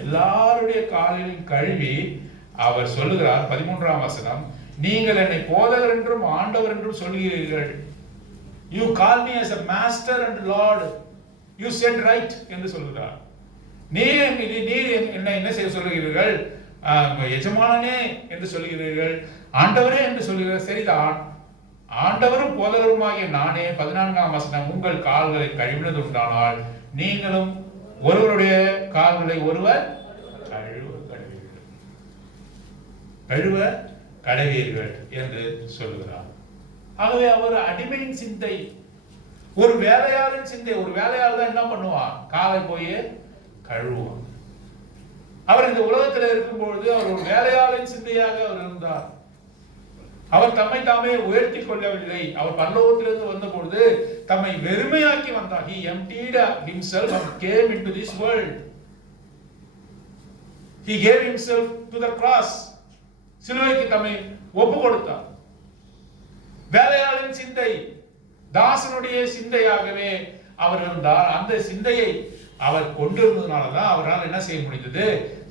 எல்லாருடைய காலையும் கழுவி அவர் சொல்லுகிறார் 13ஆம் வசனம், நீங்கள் என்னை போதகர் என்றும் ஆண்டவர் என்றும் சொல்கிறீர்கள். You call me as a master and lord. You said right என்று சொல்கிறார். நீர் என்ன செய்ய சொல்கிறீர்கள்? எஜமானனே என்று சொல்கிறீர்கள், ஆண்டவரே என்று சொல்கிறீர்கள். சரிதான், ஆண்டவரும் போதகருமாகிய நானே 14ஆம் வசனம், உங்கள் கால்களை கழுவினது உண்டானால் நீங்களும் ஒருவருடைய கால்களை ஒருவர் கழுவ கடவீர்கள் என்று சொல்லுகிறார். ஆகவே அவர் அடிமையின் சிந்தை, ஒரு வேலையாளின் சிந்தை. ஒரு வேலையாள் தான் என்ன பண்ணுவான்? காலை போய் கழுவுவான். அவர் இந்த உலகத்தில் இருக்கும் பொழுது அவர் ஒரு வேலையாளின் சிந்தையாக அவர் இருந்தார். அவர் தம்மை தாமே உயர்த்தி கொள்ளவில்லை. அவர் பரலோகத்திலிருந்து வந்த பொழுது தம்மை வெறுமையாக்கி வந்தார். He emptied himself and came into this world. He gave himself to the cross. சிலுவைக்கு தம்மை ஒப்பு கொடுத்தார். வேலையாளின் சிந்தை, தாசனுடைய சிந்தையாகவே அவர் இருந்தார். அந்த சிந்தையை அவர் கொண்டிருந்ததுனாலதான் அவரால் என்ன செய்ய முடிந்தது?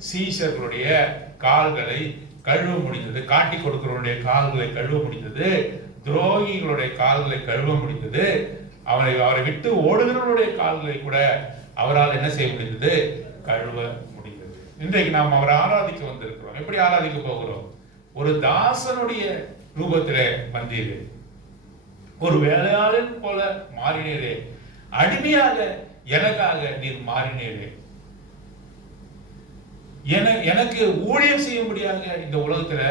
சீஷர்களுடைய கால்களை கழுவ முடிந்தது. காட்டி கொடுக்கிறவருடைய கால்களை கழுவ முடிந்தது. துரோகிகளுடைய கால்களை கழுவ முடிந்தது. அவரை விட்டு ஓடுகிறவருடைய கால்களை கூட அவரால் என்ன செய்ய முடிந்தது? கழுவ முடிந்தது. இன்றைக்கு நாம் அவரை ஆராதிக்க வந்திருக்கிறோம். எப்படி ஆராதிக்க போகிறோம்? ஒரு தாசனுடைய ரூபத்திலே வந்தீரே, ஒரு வேலையாளன் போல மாறினீரே, அடிமையாக எனக்காக நீர் மாறினீரே, எனக்கு ஊழியம் செய்ய முடியாத இந்த உலகத்துல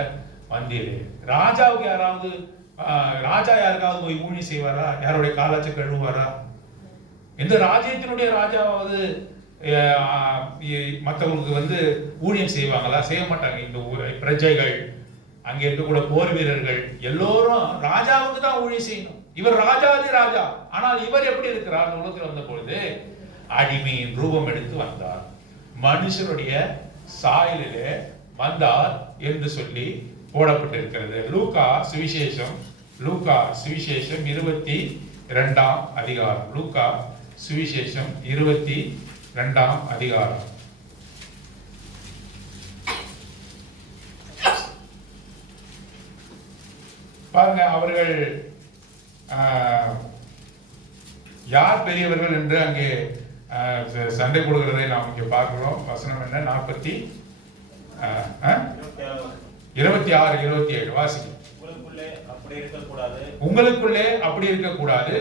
வந்தீரே. ராஜாவுக்கு யாராவது ராஜா யாருக்காவது போய் ஊழியம் செய்வாரா? யாருடைய காலாச்சை கழுவுவாரா? எந்த ராஜ்யத்தினுடைய ராஜாவாவது மற்றவங்களுக்கு வந்து ஊழியம் செய்வாங்களா? செய்ய மாட்டாங்க. இந்த பிரஜைகள், அங்கே இருக்கக்கூடிய போர் வீரர்கள் எல்லோரும் ராஜாவுக்கு தான் ஊழியம் செய்யணும். இவர் ராஜாதி ராஜா. ஆனால் இவர் எப்படி இருக்கிறார்? அந்த உலகத்தில் வந்த பொழுது அடிமையின் ரூபம் எடுத்து வந்தார். மனுஷனுடைய சாயலிலே வந்தார் என்று சொல்லி போடப்பட்டிருக்கிறது. லூக்கா சுவிசேஷம் 22ஆம் அதிகாரம். லூக்கா சுவிசேஷம் 22ஆம் அதிகாரம். பாருங்க, அவர்கள் யார் பெரியவர்கள் என்று அங்கே சண்டை போடுகிறதை நாம் இங்கே பார்க்கிறோம். வசனம் என்ன? 26-27 வாசிங்க. உங்களுக்குள்ளே அப்படி இருக்கக்கூடாது.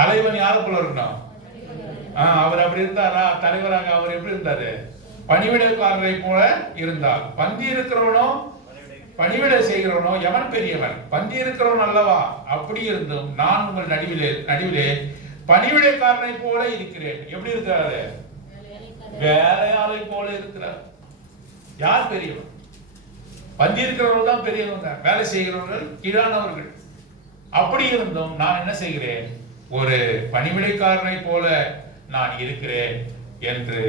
தலைவன் யாரை போல இருக்கணும்? அவர் அப்படி இருந்தாரா? தலைவராக அவர் எப்படி இருந்தாரு? பணிவிடைக்காரரை போல இருந்தார். பந்தி இருக்கிறவனோ பணிவிடை செய்கிறவனோ எவன் பெரியவன்? பந்தி இருக்கிறவன் அல்லவா? அப்படி இருந்தும் நான் உங்கள் நடுவிலே பணிவிடைக்காரனை போல இருக்கிறேன். எப்படி இருக்கிறாரு? வேலையாளை போல இருக்கிறார். யார் பெரியவன்? பந்தி இருக்கிறவர்கள் தான் பெரியவங்க, வேலை செய்கிறவர்கள் கீழானவர்கள். அப்படி இருந்தும் நான் என்ன செய்கிறேன்? ஒரு பணிவிடைக்காரனை போல நான் இருக்கிறேன் என்று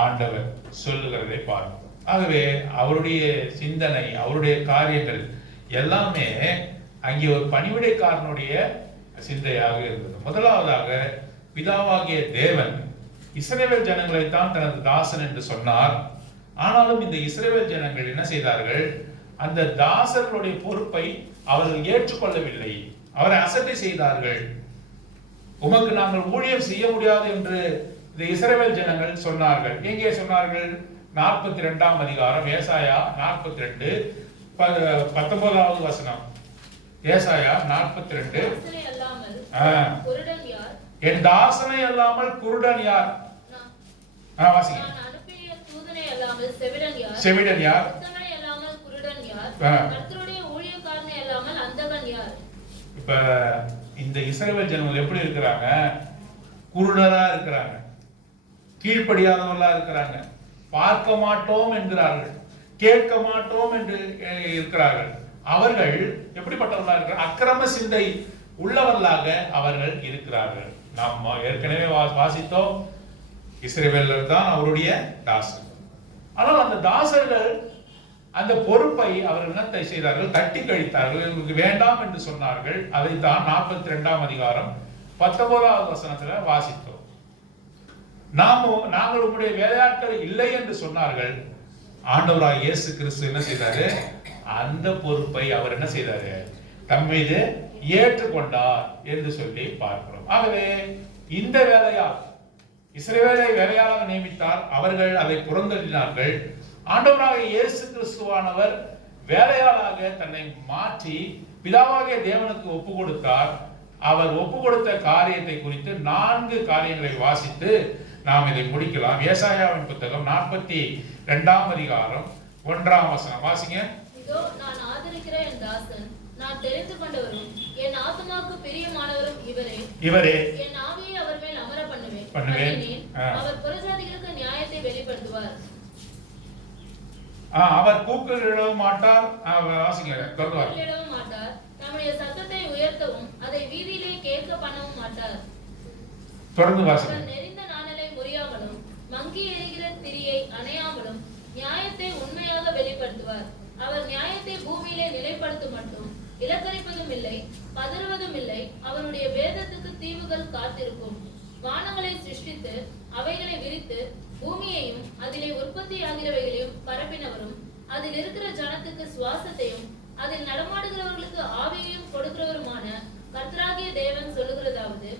ஆண்டவர் சொல்லுகிறதை பார்க்கிறோம். ஆகவே அவருடைய சிந்தனை, அவருடைய காரியங்கள் எல்லாமே அங்கே ஒரு பணிவிடைக்காரனுடைய சிந்தையாக இருந்தது. முதலாவதாக பிதாவாகிய தேவன் இஸ்ரவேல் ஜனங்களைத்தான் தனது தாசன் என்று சொன்னார். ஆனாலும் இந்த இஸ்ரவேல் ஜனங்கள் என்ன செய்தார்கள்? அந்த தாசர்களுடைய பொறுப்பை அவர்கள் ஏற்றுக்கொள்ளவில்லை, அவரை அசட்டை செய்தார்கள். உமக்கு நாங்கள் ஊழியம் செய்ய முடியாது என்று இந்த இஸ்ரவேல் ஜனங்கள் சொன்னார்கள். எங்கே சொன்னார்கள்? 42ஆம் அதிகாரம் ஏசாயா 42 19வது வசனம். ஏசாயா 42. என் தாசனை அல்லாமல் குருடன் யார்? வாசிங்க. செவிடன் யார்? இப்ப இந்த இஸ்ரவேல் ஜனங்கள் எப்படி இருக்கிறாங்க? குருடரா இருக்கிறாங்க, கீழ்ப்படியாதவர்களா இருக்கிறாங்க, பார்க்க மாட்டோம் என்கிறார்கள், கேட்க மாட்டோம் என்று இருக்கிறார்கள். அவர்கள் எப்படிப்பட்டவர்களாக இருக்கிறார்கள்? அக்கிரம சிந்தை உள்ளவர்களாக அவர்கள் இருக்கிறார்கள். நாம் ஏற்கனவே வாசித்தோம், இஸ்ரவேலர் தான் அவருடைய தாசர். ஆனால் அந்த தாசர்கள் அந்த பொறுப்பை அவர்கள் என்ன செய்தார்கள்? தட்டி கழித்தார்கள், இவங்களுக்கு வேண்டாம் என்று சொன்னார்கள். அதைத்தான் 42ஆம் அதிகாரம் 19வது வசனத்துல வாசித்தோம். நாங்கள் உங்களுடைய வேலையாட்கள் இல்லை என்று சொன்னார்கள். ஆண்டவராய் இயேசு கிறிஸ்து என்ன செய்தாரு? அந்த பொறுப்பை அவர் என்ன செய்தாரு? தம் மீது ஏற்றுக்கொண்டார் என்று சொல்லி பார்க்கிறோம். ஆகவே இந்த வேலையால் இஸ்ரவேலை வேலையாளராக நியமித்தார், அவர்கள் அதை புறந்தள்ளினார்கள். ஆண்டவராக இயேசு கிறிஸ்துவானவர் வேலையாளாக தன்னை மாற்றி பிதாவாகிய தேவனுக்கு ஒப்பு கொடுத்தார். அவர் ஒப்பு கொடுத்த காரியத்தை குறித்து 4 காரியங்களை வாசித்து நாம் இதை முடிக்கலாம். ஏசாயாவின் புத்தகம் 42ஆம் அதிகாரம் 1ஆம் வசனம் வாசிங்க. இதோ நான் ஆதரிக்கிற என் தாசன், நான் தெரிந்து கொண்டவரும் என் ஆத்துமாவுக்கு பிரியமானவரும் இவரே. என் ஆவியை அவர் மேல் அமர பண்ணுவேன். அவர் புறஜாதிகளுக்கு நியாயத்தை வெளிப்படுத்துவார். அவர் கூக்குரலிடவும் மாட்டார். வாசிங்க. மாட்டார். நம்முடைய சத்தத்தை உயர்த்தவும் அதை வீதியிலே கேட்க பண்ணவும் மாட்டார். தொடர்ந்து வாசிங்க. நெறிந்த நாணலை முறியாமலும் மங்கி எரிகிற திரியை அணையாமலும் நியாயத்தை உண்மையாக வெளிப்படுத்துவார். அவர் நியாயத்தை பூமியிலே நிலைப்படுத்தும் மட்டும் இலக்கரிப்பதும் இல்லை, பதறுவதும் இல்லை. அவருடைய வேதத்துக்கு தீவுகள் காத்திருக்கும். வானங்களை சிருஷ்டித்து அவைகளை விரித்து பூமியையும் அதிலே உற்பத்தி ஆகிறவைகளையும் பரப்பினவரும் அதில் இருக்கிற ஜனத்துக்கு சுவாசத்தையும் அதில் நடமாடுகிறவர்களுக்கு ஆவியையும் கொடுக்கிறவருமான கர்த்தராகிய தேவன் சொல்லுகிறதாவது,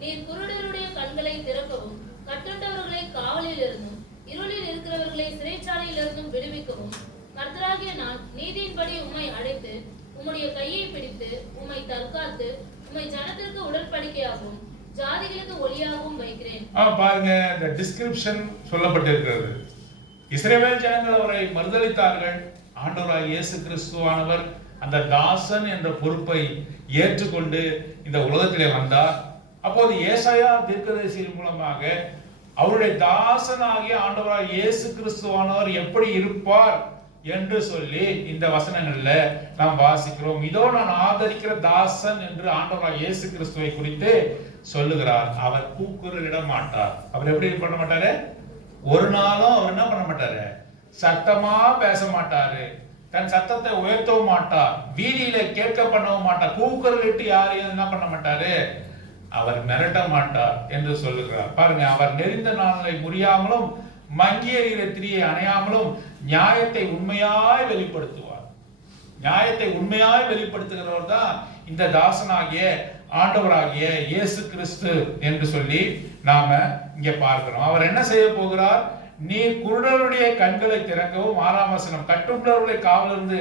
நீர் குருடருடைய கண்களை திறக்கவும் கட்டுண்டவர்களை காவலில் இருந்தும் இருளில் இருக்கிறவர்களை சிறைச்சாலையில் இருந்தும் விடுவிக்கவும் கர்த்தராகிய நான் நீதியின்படி உம்மை அழைத்து உம்முடைய கையை பிடித்து உம்மை தற்காத்து உம்மை ஜனத்திற்கு உடன்படிக்கையாகவும் ஜாதிகளுக்கு ஒளியாகவும் வைக்கிறேன். பாருங்க, இந்த டிஸ்கிரிப்ஷன் சொல்லப்பட்டிருக்கிறது. இஸ்ரவேல் ஜனங்கள் அவரை மறுதலித்தார்கள். ஆண்டவராய் இயேசு கிறிஸ்துவானவர் அந்த தாசன் என்ற பொறுப்பை ஏற்றுக்கொண்டு இந்த உலகத்திலே வந்தார். அப்போது ஏசாயா தீர்க்கதரிசியின் மூலமாக அவருடைய தாசனாகிய ஆண்டவராய் இயேசு கிறிஸ்துவானவர் எப்படி இருப்பார் என்று சொல்லி இந்த வசனங்கள்ல நாம் வாசிக்கிறோம். இதோ நான் ஆதரிக்கிற தாசன் என்று ஆண்டவராய் இயேசு கிறிஸ்துவை குறித்து சொல்லுகிறார். அவர் கூக்குரலிட மாட்டார். அவர் எப்படி பண்ண மாட்டாரு? ஒரு நாளும் அவர் என்ன பண்ண மாட்டாரு? சத்தமா பேச மாட்டாரு, தன் சத்தத்தை உயர்த்தவும் மாட்டார், வீதியில கேட்க பண்ணவும் மாட்டார், கூக்குரலிட்டு யாரையும் என்ன பண்ண மாட்டாரு? அவர் மிரட்ட மாட்டார் என்று சொல்லுகிறார். பாருங்க, அவர் நெறிந்த நாளை முறியாமலும் மங்கிய திரியை அணையாமலும் நியாயத்தை உண்மையாய் வெளிப்படுத்துவார். நியாயத்தை உண்மையாய் வெளிப்படுத்துகிறவர் தான் இந்த தாசனாகிய ஆண்டவராகிய இயேசு கிறிஸ்து என்று சொல்லி நாம இங்க பார்க்கிறோம். அவர் என்ன செய்ய போகிறார்? நீ குருடருடைய கண்களை திறக்கவும், 6ஆம் வசனம், கட்டுண்டவர்களை காவலிருந்து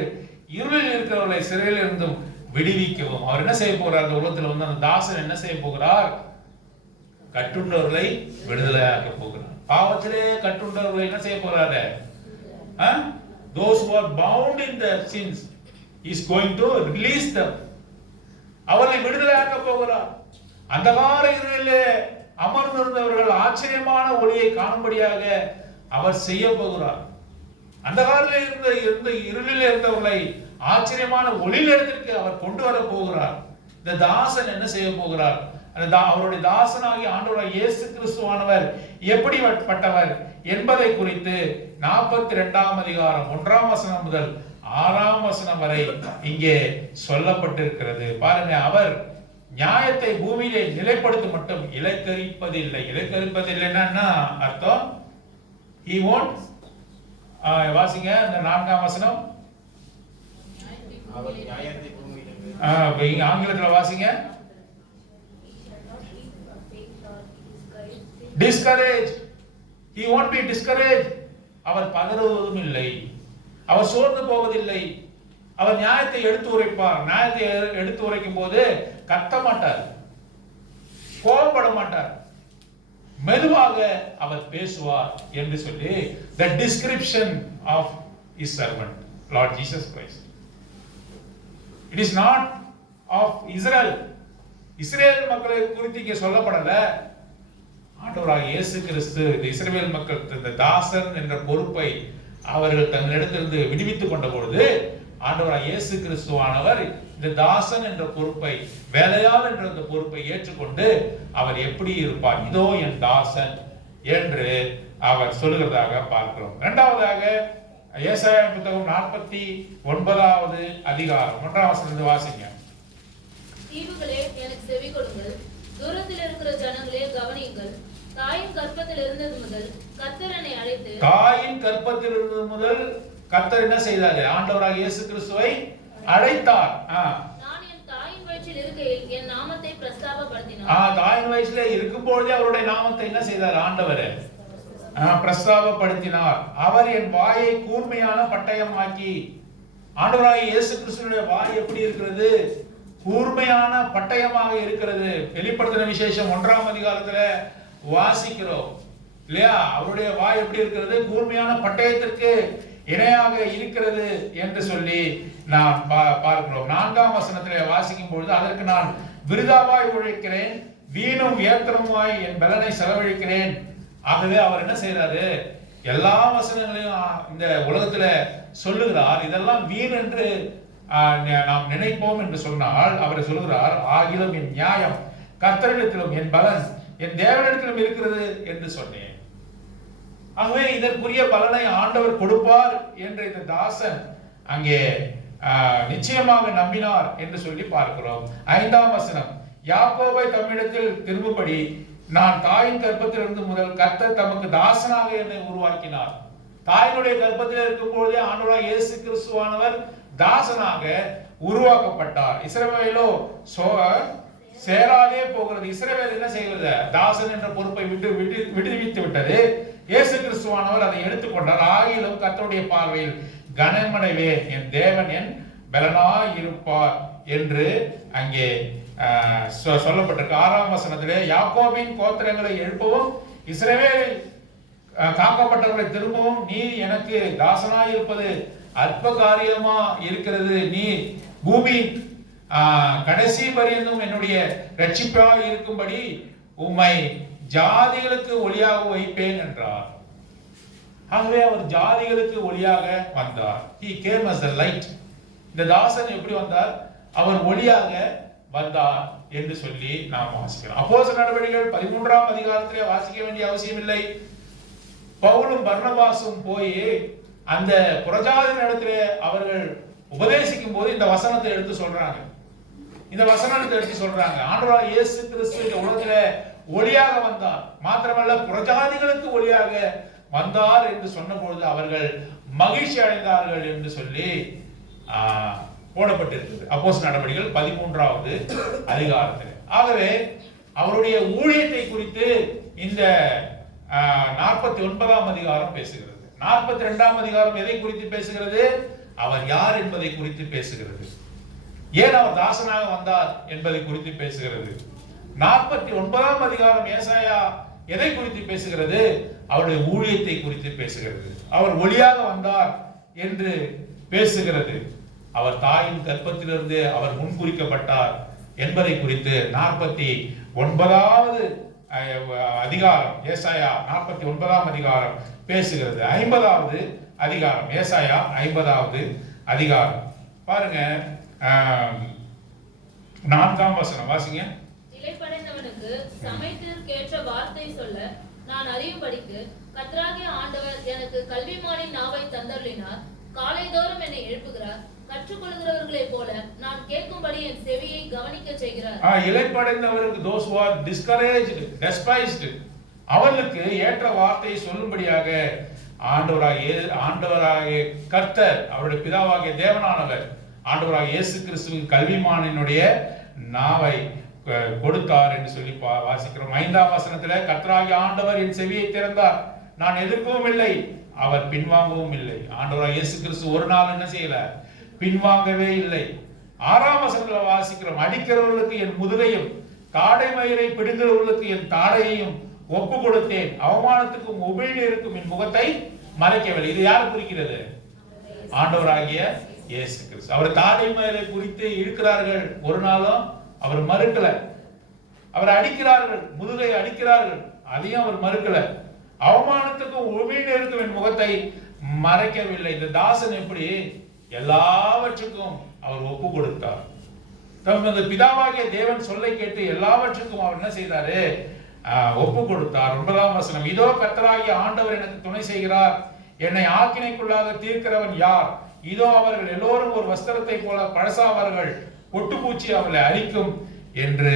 இருளில் இருக்கிறவர்களை சிறையில் இருந்தும் விடுவிக்கவும். அவர் என்ன செய்ய போகிறார்? அந்த உலகத்தில் வந்து அந்த தாசன் என்ன செய்ய போகிறார்? கட்டுண்டவர்களை விடுதலையாக்க போகிறார். பாவத்திலே கட்டுண்டவர்களை என்ன செய்ய போறாரு? Those who are bound in their sins is going to release them. அவர்களை விடுதலையாக்க போகிறார். அந்தகார இருளிலே அமர்ந்திருந்தவர்கள் ஆச்சரியமான ஒளியை காணும்படியாக அவர் செய்ய போகிறார். அந்தகாரில் இருந்த இருளில் இருந்தவர்களை ஆச்சரியமான ஒளியிடத்திற்கு அவர் கொண்டு வர போகிறார். இந்த தாசன் என்ன செய்ய போகிறார்? அவருடைய தாசனாகிய ஆண்டவராகிய இயேசு கிறிஸ்துவானவர் எப்படிப்பட்டவர் என்பதை குறித்து 42ஆம் அதிகாரம் 1ஆம் வசனம் முதல் 6ஆம் வசனம் வரை இங்கே சொல்லப்பட்டிருக்கிறது. பாருங்க, அவர் நியாயத்தை பூமியிலே நிலைப்படுத்த மட்டும் இலைக்கரிப்பதில்லை. இலைக்கரிப்பதில்லைன்னா அர்த்தம் he won't வாசிங்க அந்த 4ஆம் வசனம். அவர் நியாயத்தை பூமியிலே ஆங்கிலத்தில் வாசிங்க. discouraged, he won't be discouraged. அவர் பதறுவதும் இல்லை, அவர் சோர்ந்து போவதில்லை. அவர் நியாயத்தை எடுத்து உரைப்பார். நியாயத்தை எடுத்து உரைக்கும் போது கத்த மாட்டார், கோபப்பட மாட்டார், மெதுவாக அவர் பேசுவார் என்று சொல்லி the description of his servant Lord Jesus Christ. It is not of Israel. Israel மக்களை குறித்து இங்கே சொல்லப்படல. ஆண்டவராக இயேசு கிறிஸ்து இந்த இஸ்ரவேல் மக்கள் இந்த தாசன் என்ற பொறுப்பை அவர்கள் தங்களிடத்திலிருந்து விடுவித்துக் கொண்ட பொழுது ஆண்டவராக இயேசு கிறிஸ்துவானவர் இந்த தாசன் என்ற பொறுப்பை, வேலையாள் என்ற இந்த பொறுப்பை ஏற்றுக்கொண்டு அவர் எப்படி இருப்பார், இதோ என் தாசன் என்று அவர் சொல்லுகிறதாக பார்க்கிறோம். இரண்டாவதாக ஏசாயா புத்தகம் 49வது அதிகாரம் 1ஆம் வசனத்தை வாசிங்க. தீவுகளே எனக்கு செவி கொடுங்கள், தூரத்தில் இருக்கிற ஜனங்களே கவனியுங்கள். தாயின் கர்ப்பத்தில் இருந்தது முதல் கர்த்தர் என்னை அழைத்து, தாயின் கர்ப்பத்தில் இருந்தது முதல் கர்த்தர் என்ன செய்தாரு? ஆண்டவராக இயேசு கிறிஸ்துவை அழைத்தார். நான் என் தாயின் வயிற்றில் இருக்கையில் என் நாமத்தை பிரஸ்தாபப்படுத்தினார். தாயின் வயிற்றிலே இருக்கும் பொழுதே அவருடைய நாமத்தை என்ன செய்தார்? ஆண்டவர் பிரஸ்தாபப்படுத்தினார். அவர் என் வாயை கூர்மையான பட்டயமாக்கி. ஆண்டவராக இயேசு கிறிஸ்துவினுடைய வாய் எப்படி இருக்கிறது? கூர்மையான பட்டயமாக இருக்கிறது. வெளிப்படுத்தின விசேஷம் 1ஆம் அதிகாரத்துல வாசிக்கிறோம் இல்லையா? அவருடைய வாய் எப்படி இருக்கிறது? கூர்மையான பட்டயத்திற்கு இணையாக இருக்கிறது என்று சொல்லி நாம் பார்க்கிறோம். 4ஆம் வசனத்திலே வாசிக்கும் பொழுது, அதற்கு நான் விருதாவாய் உழைக்கிறேன், வீணும் வியர்த்தனமாய் என் பலனை செலவழிக்கிறேன். ஆகவே அவர் என்ன செய்யறாரு? எல்லா வசனங்களையும் இந்த உலகத்துல சொல்லுகிறார். இதெல்லாம் வீண் என்று நாம் நினைப்போம் என்று சொன்னால் அவர் சொல்லுகிறார், ஆகிலும் என் நியாயம் கர்த்தரிடத்திலும் என் பலன் என் தேவனிடத்திலும் இருக்கிறது என்று சொன்னேன். ஆகவே இதற்குரிய பலனை ஆண்டவர் கொடுப்பார் என்று இந்த தாசன் அங்கே நிச்சயமாக நம்பினார் என்று சொல்லி பார்க்கிறோம். 5ஆம் வசனம், யாக்கோபை தம்மிடத்தில் திரும்பும்படி நான் தாயின் கர்ப்பத்திலிருந்து முதல் கர்த்தர் தமக்கு தாசனாக என்னை உருவாக்கினார். தாயினுடைய கர்ப்பத்தில் இருக்கும் பொழுதே ஆண்டவராக இயேசு கிறிஸ்துவானவர் தாசனாக உருவாக்கப்பட்டார். இஸ்ரவேலோ சேராதே போகிறது. இஸ்ரவேல் என்ன செய்கிறது? தாசன் என்ற பொறுப்பை விடுவித்து விட்டது. இயேசு கிறிஸ்துவானவர் அதை எடுத்துக்கொண்டார். ஆகிலும் கர்த்தருடைய பார்வையில் கனமடைவேன், என் தேவன் என் பலனாய் இருப்பார் என்று அங்கே சொல்லப்பட்டிருக்கு. 6ஆம் வசனத்திலே, யாக்கோபின் கோத்திரங்களை எழுப்பவும் இஸ்ரவேலில் காக்கப்பட்டவர்களை திரும்பவும் நீ எனக்கு தாசனாய் இருப்பது அற்ப காரியமா இருக்கிறது. நீ பூமி கடைசி பரியந்தம் என்னுடைய ரட்சிப்பாய் இருக்கும்படி உம்மை ஜாதிகளுக்கு ஒளியாக வைப்பேன் என்றார். ஆகவே அவர் ஜாதிகளுக்கு ஒளியாக வந்தார். He came as a light. இந்த தாசன் எப்படி வந்தார்? அவர் ஒளியாக வந்தார் என்று சொல்லி நாம் வாசிக்கிறோம். அப்போஸ்தலர் நடவடிக்கைகள் 13ஆம் அதிகாரத்திலே வாசிக்க வேண்டிய அவசியம் இல்லை. பவுலும் பர்னபாசும் போய் அந்த புறஜாதி இடத்திலே அவர்கள் உபதேசிக்கும் போது இந்த வசனத்தை எடுத்து சொல்றாங்க. இந்த வசனத்தை எடுத்து சொல்றாங்க. ஆண்டவராகிய இயேசு கிறிஸ்து இந்த உலகத்திலே ஒளியாக வந்தார், மாத்திரமல்ல புறஜாதிகளுக்கு ஒளியாக வந்தார் என்று சொன்னபொழுது அவர்கள் மகிழ்ச்சி அடைந்தார்கள் என்று சொல்லி போடப்பட்டிருக்கிறது அப்போஸ்தலர் நடவடிக்கைகள் 13வது அதிகாரத்தில். ஆகவே அவருடைய ஊழியத்தை குறித்து இந்த 49ஆம் அதிகாரம் பேசுகிறது. 42ஆம் அதிகாரம் எதை குறித்து பேசுகிறது? அவர் யார் என்பதை குறித்து பேசுகிறது. ஏன் அவர் தாசனாக வந்தார் என்பதை குறித்து பேசுகிறது. 49ஆம் அதிகாரம் ஏசாயா எதை குறித்து பேசுகிறது? அவருடைய ஊழியத்தை குறித்து பேசுகிறது. அவர் ஒளியாக வந்தார் என்று பேசுகிறது. அவர் தாயின் கர்ப்பத்திலிருந்து அவர் முன்குறிக்கப்பட்டார் என்பதை குறித்து 49வது அதிகாரம் ஏசாயா 49ஆம் அதிகாரம் பேசுகிறது. 50வது அதிகாரம் ஏசாயா 50வது அதிகாரம் பாருங்க. 4ஆம் வசனம் வாசிங்க. இளைப்படைந்தவனுக்கு சமயத்திற்கேற்ற வார்த்தை சொல்ல நான் அறியும்படிக்கு கர்த்தராகிய ஆண்டவர் எனக்கு கல்விமானின் நாவை தந்தருளினார். காலைதோறும் என்னை எழுப்புகிறார். கற்றுக்கொள்கிறவர்களைப் போல நான் கேட்கும்படி என் செவியை கவனிக்க செய்கிறார். இளைப்படைந்தவருக்கு, those who are discouraged, despised, அவர்களுக்கு ஏற்ற வார்த்தையை சொல்லும்படியாக ஆண்டவராகிய கர்த்தர், அவருடைய பிதாவாகிய தேவனானவர், ஆண்டவராகிய இயேசு கிறிஸ்துவின் கல்விமானினுடைய நாவை கொடுத்தார் என்று சொல்லி வாசிக்கிறோம். 5ஆம் வசனத்துல கர்த்தராகிய ஆண்டவர் என் செவியை திறந்தார், நான் எதிர்க்கவும் இல்லை, அவர் பின்வாங்கவும் இல்லை. ஆண்டவராகிய இயேசு கிறிஸ்து ஒரு நாள் என்ன செய்யல, பின்வாங்கவே இல்லை. 6ஆம் வசனத்துல வாசிக்கிறோம், அடிக்கிறவர்களுக்கு என் முதுகையும் காடை மயிரை பிடுங்கிறவர்களுக்கு என் தாடையையும் ஒப்பு கொடுத்தேன், அவமானத்துக்கும் உமிழ்நீருக்கும் என் முகத்தை மறைக்கவில்லை. இது யார் குறிக்கிறது? ஆண்டவராகிய இயேசு கிறிஸ்து. அவர் தாடை மயிரை குறித்து இருக்கிறார்கள், ஒரு நாளும் அவர் மறுக்கல. அவர் அடிக்கிறார்கள், முதுகை அடிக்கிறார்கள், அதையும் அவர் மறுக்கல. அவமானத்துக்கும் உமிழ்நீருக்கும் என் முகத்தை மறைக்கவில்லை. இந்த தாசன் எப்படி எல்லாவற்றுக்கும் அவர் ஒப்பு கொடுத்தார். தமது பிதாவாகிய தேவன் சொல்லை கேட்டு எல்லாவற்றுக்கும் அவர் என்ன செய்தாரு? ஒப்பு கொடுத்தார். 9ஆம் வசனம், இதோ கர்த்தராகிய ஆண்டவர் எனக்கு துணை செய்கிறார், என்னை ஆக்கினைக்குள்ளாக தீர்க்கிறவன் யார்? இதோ அவர்கள் எல்லோரும் ஒரு வஸ்திரத்தை போல பழசாவார்கள், ஒட்டுப்பூச்சி அவர்களை அரிக்கும் என்று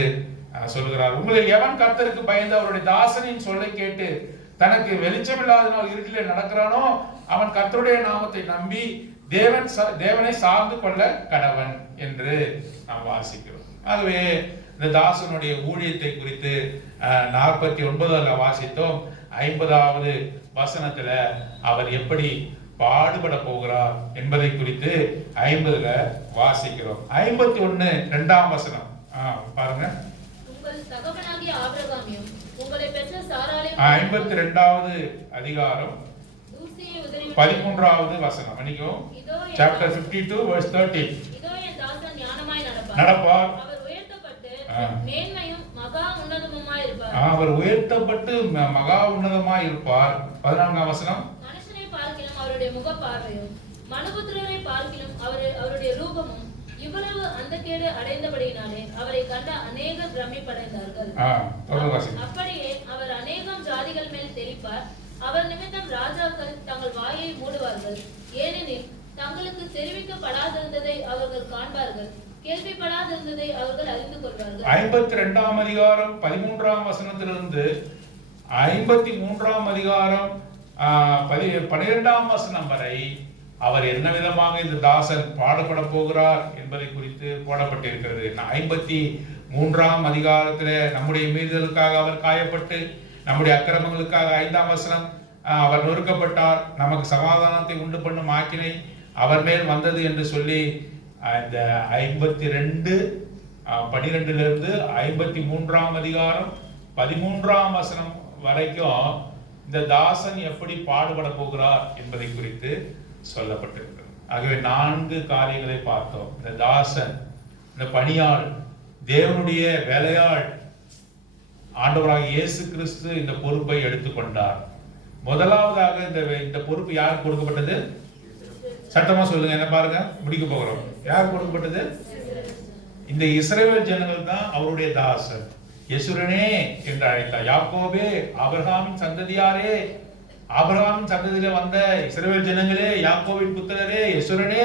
சொல்கிறார். உங்களில் எவன் கர்த்தருக்கு பயந்து அவருடைய தாசனின் சொல்லை கேட்டு தனக்கு வெளிச்சமில்லாதனால் இருட்டிலே நடக்கிறானோ அவன் கர்த்தருடைய நாமத்தை நம்பி தேவனை சார்ந்து கொள்ள கடவன் என்று நாம் வாசிக்கிறோம். ஆகவே இந்த தாசனுடைய ஊழியத்தை குறித்து 49ல வாசித்தோம். 50வது வசனத்துல அவர் எப்படி பாடுபட போகிறார் என்பதை குறித்து 50ல வாசிக்கிறோம். 51 2ஆம் வசனம் பாருங்க. உங்கள் தகப்பனாகிய ஆபிரகாமையும் உங்களை பெற்ற சாராளையும் 52வது அதிகாரம் 13வது வசனம். மன்னிக்கவும், chapter 52 verse 13. இதோ என் தாசன் ஞானமாய் நடப்பார், அவர் உயர்த்தப்பட்டு மேன்மையும் மகா உன்னதமுமாய் இருப்பார். அவர் உயர்த்தப்பட்டு மகா உன்னதமாய் இருப்பார். 14ஆம் வசனம், மனுஷனை பார்க்கிலும் அவருடைய முக பார்வையும் மனுபுத்திரரை பார்க்கிலும் அவருடைய ரூபமும் இவ்வளவு அந்தக்கேடு அடைந்தபடியினாலே அவரை கண்ட அநேகர் பிரமிப்படைந்தார்கள். அப்படியே அவர் அநேகம் ஜாதிகள் மேல் தெளிப்பார். அவர் நிமித்தம் ராஜாக்கள் தங்கள் வாயை மூடுவார்கள், ஏனெனில் தங்களுக்கு தெரிவிக்கப்படாதிருந்ததை அவர்கள் காண்பார்கள், கேள்விப்படாதிருந்ததை அவர்கள் அறிந்து கொள்வார்கள். 52ஆம் அதிகாரம் 13ஆம் வசனத்திலிருந்து 53ஆம் அதிகாரம் 12ஆம் வசனம் வரை அவர் என்ன விதமாக இந்த தாசன் பாடுபட போகிறார் என்பதை குறித்து போடப்பட்டிருக்கிறது. 53ஆம் அதிகாரத்தில் நம்முடைய மீறுதலுக்காக அவர் காயப்பட்டு, நம்முடைய அக்கிரமங்களுக்காக 5ஆம் வசனம் அவர் நொறுக்கப்பட்டார், நமக்கு சமாதானத்தை உண்டு பண்ணும் ஆக்கினை அவர் மேல் வந்தது என்று சொல்லி இந்த 52 12லிருந்து 53ஆம் அதிகாரம் 13ஆம் வசனம் வரைக்கும் இந்த தாசன் எப்படி பாடுபட போகிறார் என்பதை குறித்து சொல்லப்பட்டிருக்கிறது. ஆகவே 4 காரியங்களை பார்த்தோம். இந்த தாசன், இந்த பணியாள், தேவனுடைய வேலையாள் ஆண்டவராக இயேசு கிறிஸ்து இந்த பொறுப்பை எடுத்துக்கொண்டார். முதலாவதாக இந்த பொறுப்பு யாருக்கு கொடுக்கப்பட்டது? சட்டமா சொல்லுங்க, என்ன பாருங்க, முடிக்க போகிறோம். யார் கொடுக்கப்பட்டது? இந்த இஸ்ரவேல் ஜனங்கள் தான் அவருடைய தாசன். யெசுரனே என்று அழைத்தார். யாக்கோபே, ஆபிரகாமின் சந்ததியாரே, ஆபிரகாமின் சந்ததியில வந்த இஸ்ரவேல் ஜனங்களே, யாக்கோபின் புத்திரரே, யெசுரனே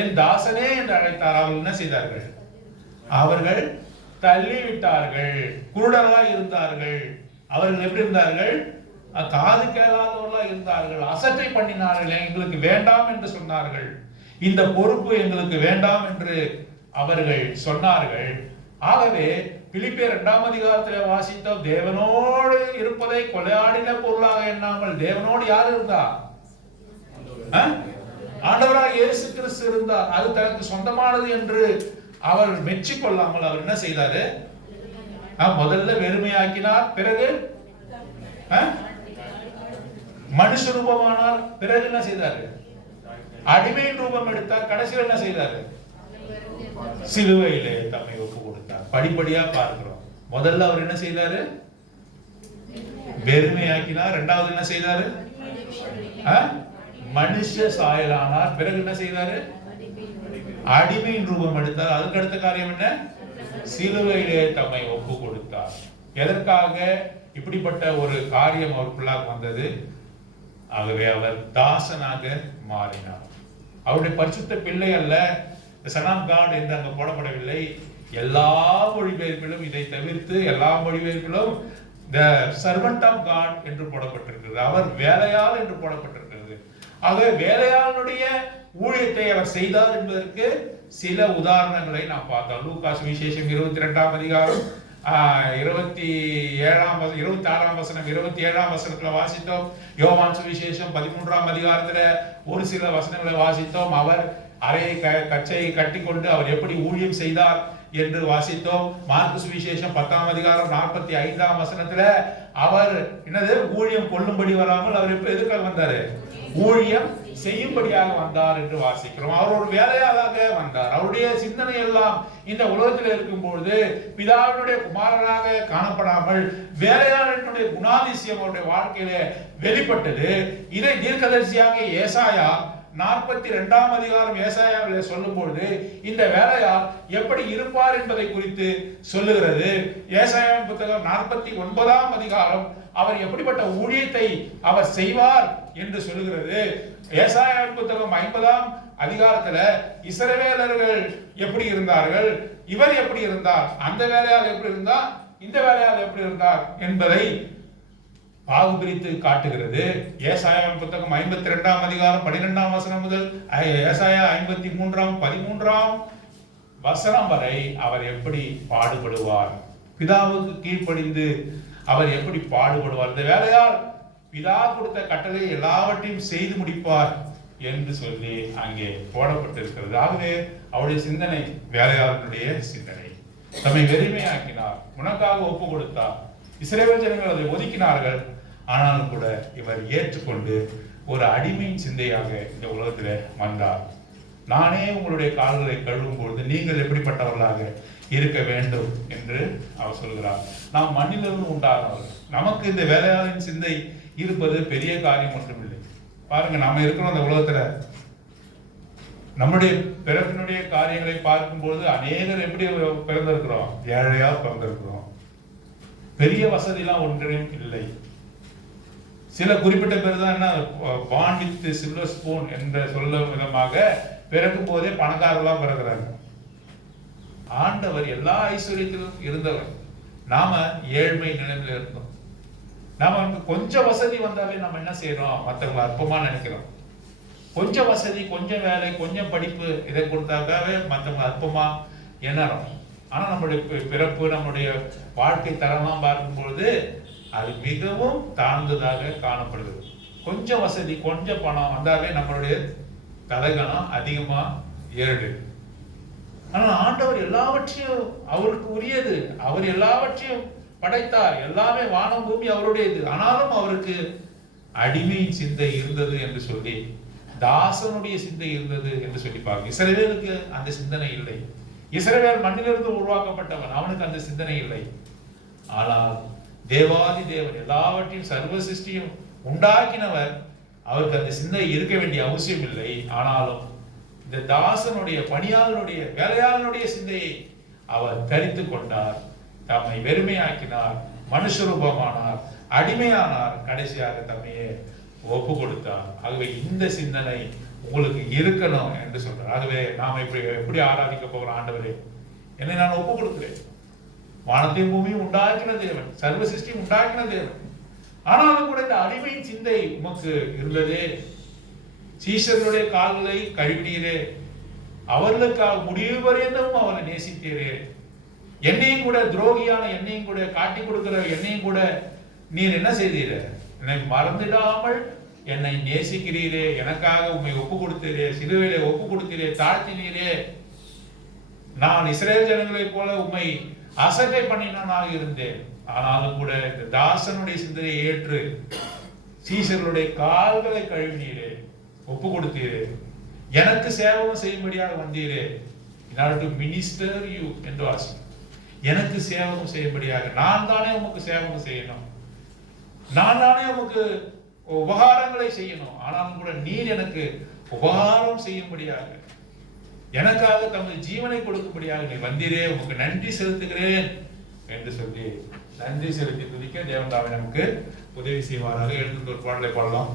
என் தாசனே என்று அழைத்தார். அவர்கள் என்ன செய்தார்கள்? அவர்கள் தள்ளிவிட்டார்கள். குருடர்களாக இருந்தார்கள். அவர்கள் எப்படி இருந்தார்கள்? காது கேளாதவர்களாக இருந்தார்கள். அசட்டை பண்ணினார்கள். எங்களுக்கு வேண்டாம் என்று சொன்னார்கள். இந்த பொறுப்பு எங்களுக்கு வேண்டாம் என்று அவர்கள் சொன்னார்கள். ஆகவே பிலிப்பியர் 2ஆம் அதிகாரத்தில் வாசித்தோம், தேவனோடு இருப்பதை கொலையாடின பொருளாக எண்ணாமல், தேவனோடு யார் இருந்தா? ஆண்டவராக இயேசு கிறிஸ்து இருந்தார். அது தனக்கு சொந்தமானது என்று அவர் மெச்சிக்கொள்ளாமல் அவர் என்ன செய்தாரு? முதல்ல வெறுமையாக்கினார், பிறகு மனுஷ ரூபமானார், பிறகு என்ன செய்தாரு? அடிமையின் ரூபம் எடுத்தார், கடைசியில் என்ன செய்தாரு? சிலுவையிலே தம்மை ஒப்பு கொடுத்தார். படிப்படியா பார்க்கிறோம். முதல்ல அவர் என்ன செய்தாரு? வெறுமையாக்கினார். இரண்டாவது என்ன செய்தாரு? மனுஷ சாயலானார். பிறகு என்ன செய்தாரு? அடிமையின் ரூபம் எடுத்தார். அதுக்கு அடுத்த காரியம் என்ன? சிலுவையிலே தம்மை ஒப்பு கொடுத்தார். எதற்காக இப்படிப்பட்ட ஒரு காரியம் அவருக்குள்ளாக வந்தது? ஆகவே அவர் தாசனாக மாறினார். அவருடைய பரிசுத்த பிள்ளை அல்ல, சன் ஆஃப் காட் என்று அங்கு போடப்படவில்லை. எல்லா மொழிபெயர்ப்பிலும் இதை தவிர்த்து எல்லா மொழிபெயர்ப்பிலும் the servant of God என்று போடப்பட்டிருக்கிறது. அவர் வேலையாள் என்று போடப்பட்டிருக்கிறது. ஆகவே வேலையாளுடைய ஊழியத்தை அவர் செய்தார் என்பதற்கு சில உதாரணங்களை நாம் பார்த்தோம். லூக்கா சுவிசேஷம் 22ஆம் அதிகாரம் 26ஆம் வசனம் 27ஆம் வசனத்துல வாசித்தோம். யோவான் சுவிசேஷம் 13ஆம் அதிகாரத்துல ஒரு சில வசனங்களை வாசித்தோம். அவர் அரை கச்சையை கட்டிக்கொண்டு அவர் எப்படி ஊழியம் செய்தார் என்று வாசித்தோம். மார்க்கு சுவிசேஷம் 10ஆம் அதிகாரம் 45ஆம் வசனத்துல அவர் என்னது ஊழியம் கொள்ளும்படி வராமல் அவர் எப்ப எதுக்காக வந்தாரு? ஊழியம் செய்யும்படியாக வந்தார் என்று வாசிக்கிறோம். அவர் ஒரு வேலையாளாக வந்தார். அவருடைய சிந்தனை எல்லாம் இந்த உலகத்தில் இருக்கும் பொழுது பிதாவினுடைய குமாரனாக காணப்படாமல் வேலையாளனுடைய குணாதிசயம் அவருடைய வாழ்க்கையில வெளிப்பட்டது. இதை தீர்க்கதரிசியாக ஏசாயா 42ஆம் அதிகாரம் ஏசாயாவில் சொல்லும் பொழுது இந்த வேலையால் எப்படி இருப்பார் என்பதை குறித்து சொல்லுகிறது. ஏசாயாவின் புத்தகம் 49ஆம் அதிகாரம் அவர் எப்படிப்பட்ட ஊழியத்தை அவர் செய்வார் என்று சொல்லுகிறது. ஏசாயாவின் புத்தகம் 50ஆம் அதிகாரத்துல இஸ்ரவேலர்கள் எப்படி இருந்தார்கள், இவர் எப்படி இருந்தார், அந்த வேலையால் எப்படி இருந்தார், இந்த வேலையால் எப்படி இருந்தார் என்பதை பாகுபிரித்து காட்டுகிறது. ஏசாயாவின் புத்தகம் 52ஆம் அதிகாரம் 12ஆம் வசனம் முதல் ஏசாயா 53ஆம் 13ஆம் வசனம் வரை அவர் எப்படி பாடுபடுவார், பிதாவுக்கு கீழ்ப்படிந்து அவர் எப்படி பாடுபடுவார், இந்த வேலையால் பிதா கொடுத்த கட்டளை எல்லாவற்றையும் செய்து முடிப்பார் என்று சொல்லி அங்கே போடப்பட்டிருக்கிறது. ஆகவே அவருடைய சிந்தனை வேலையாளனுடைய சிந்தனை. தம்மை வெறுமையாக்கினார், உனக்காக ஒப்பு கொடுத்தார். இஸ்ரவேல் ஜனங்கள் அதை ஒதுக்கினார்கள். ஆனாலும் கூட இவர் ஏற்றுக்கொண்டு ஒரு அடிமையின் சிந்தையாக இந்த உலகத்தில் வந்தார். நானே உங்களுடைய கால்களை கழுவும் பொழுது நீங்கள் எப்படிப்பட்டவர்களாக இருக்க வேண்டும் என்று அவர் சொல்கிறார். நாம் மண்ணிலிருந்து உண்டானவர்கள். நமக்கு இந்த வேலையாளின் சிந்தை இருப்பது பெரிய காரியம் ஒன்றுமில்லை. பாருங்க, நாம இருக்கிறோம் அந்த உலகத்துல. நம்முடைய பிறப்பினுடைய காரியங்களை பார்க்கும்போது அநேகர் எப்படி பிறந்திருக்கிறோம்? ஏழையா பிறந்திருக்கிறோம். பெரிய வசதிலாம் ஒன்றையும் இல்லை. சில குறிப்பிட்ட பேர் தான் என்ன born with silver spoon என்ற சொல்ல விதமாக பிறக்கும் போதே பணக்காரர்களாம் பிறகுறாங்க. ஆண்டவர் எல்லா ஐஸ்வர்யத்திலும் இருந்தவர். நாம ஏழ்மை நிலைமையில இருந்தோம். நாம கொஞ்சம் வசதி வந்தாலே நம்ம என்ன செய்யறோம்? மற்றவங்களை அற்பமா நினைக்கிறோம். கொஞ்சம் வசதி, கொஞ்சம் வேலை, கொஞ்சம் படிப்பு இதை கொடுத்தாக்காவே மற்றவங்க அற்பமா எண்ணறோம். ஆனா நம்முடைய பிறப்பு, நம்முடைய வாழ்க்கை தரம்லாம் பார்க்கும்பொழுது அது மிகவும் தாழ்ந்ததாக காணப்படுகிறது. கொஞ்சம் வசதி, கொஞ்சம் பணம் வந்தாவே நம்மளுடைய தலைகணம் அதிகமா ஏறுது. ஆனால் ஆண்டவர் எல்லாவற்றையும் அவருக்கு உரியது. அவர் எல்லாவற்றையும் படைத்தார். எல்லாமே வானம் பூமி அவருடையது. ஆனாலும் அவருக்கு அடிமையின் சிந்தை இருந்தது என்று சொல்லி, தாசனுடைய சிந்தை இருந்தது என்று சொல்லி பாருங்க. இஸ்ரவேலுக்கு அந்த சிந்தனை இல்லை. இஸ்ரவேல் மண்ணிலிருந்து உருவாக்கப்பட்டவன், அவனுக்கு அந்த சிந்தனை இல்லை. ஆனால் தேவாதி தேவன், எல்லாவற்றையும் சர்வ சிருஷ்டியும் உண்டாக்கினவர், அவருக்கு அந்த சிந்தை இருக்க வேண்டிய அவசியம் இல்லை. ஆனாலும் இந்த தாசனுடைய, பணியாளனுடைய, வேலையாளனுடைய சிந்தையை அவர் தரித்து கொண்டார். தம்மை வெறுமையாக்கினார், மனுஷ ரூபமானார், அடிமையானார், கடைசியாக தம்மையே ஒப்பு கொடுத்தார். ஆகவே இந்த சிந்தனை உங்களுக்கு இருக்கணும் என்று சொல்றார். ஆகவே நாம எப்படி ஆராதிக்க போகிறோம்? ஆண்டவரே, என்னை நான் ஒப்பு கொடுக்கிறேன். வானத்தையும் பூமியும் உண்டாக்கின தேவன், சர்வ சிருஷ்டியும் உண்டாக்கின தேவன். ஆனாலும் கூட இந்த அடிமையின் சிந்தை உமக்கு இருந்ததே. சீஷர்களுடைய கால்களை கழுவினீரே, அவர்களுக்காக முடிவு வரைந்தும் அவரை நேசித்தீரே. என்னையும் கூட, துரோகியான என்னையும் கூட, காட்டி கொடுக்கிற என்னையும் கூட நீர் என்ன செய்தீர? என்னை மறந்துடாமல் என்னை நேசிக்கிறீரே, எனக்காக உண்மை ஒப்பு கொடுத்தீரே, சிலுவையிலே ஒப்பு கொடுத்தீரே, தாழ்த்தினீரே. நான் இஸ்ரேல் ஜனங்களைப் போல உண்மை அசட்டை பண்ணினானாக இருந்தேன். ஆனாலும் கூட இந்த தாசனுடைய சிந்தனையை ஏற்று சீஷர்களுடைய கால்களை கழுவினீரே, ஒப்பு கொடுத்தீரே, எனக்கு சேவகம் செய்யும்படியாக வந்தீரே. in order to minister you என்று வாசி. எனக்கு சேவகம் செய்யும்படியாக, நான் தானே உமக்கு சேவகம் செய்யணும், நான் தானே உமக்கு உபகாரங்களை செய்யணும். ஆனாலும் கூட நீர் எனக்கு உபகாரம் செய்யும்படியாக, எனக்காக தமது ஜீவனை கொடுக்கும்படியாக நீ வந்தீரே, உமக்கு நன்றி செலுத்துகிறேன் என்று சொல்லி நன்றி செலுத்தி துதிக்க தேவன் தாமே நமக்கு உதவி செய்வாராக. எழுந்து ஒரு பாடலை பாடலாம்.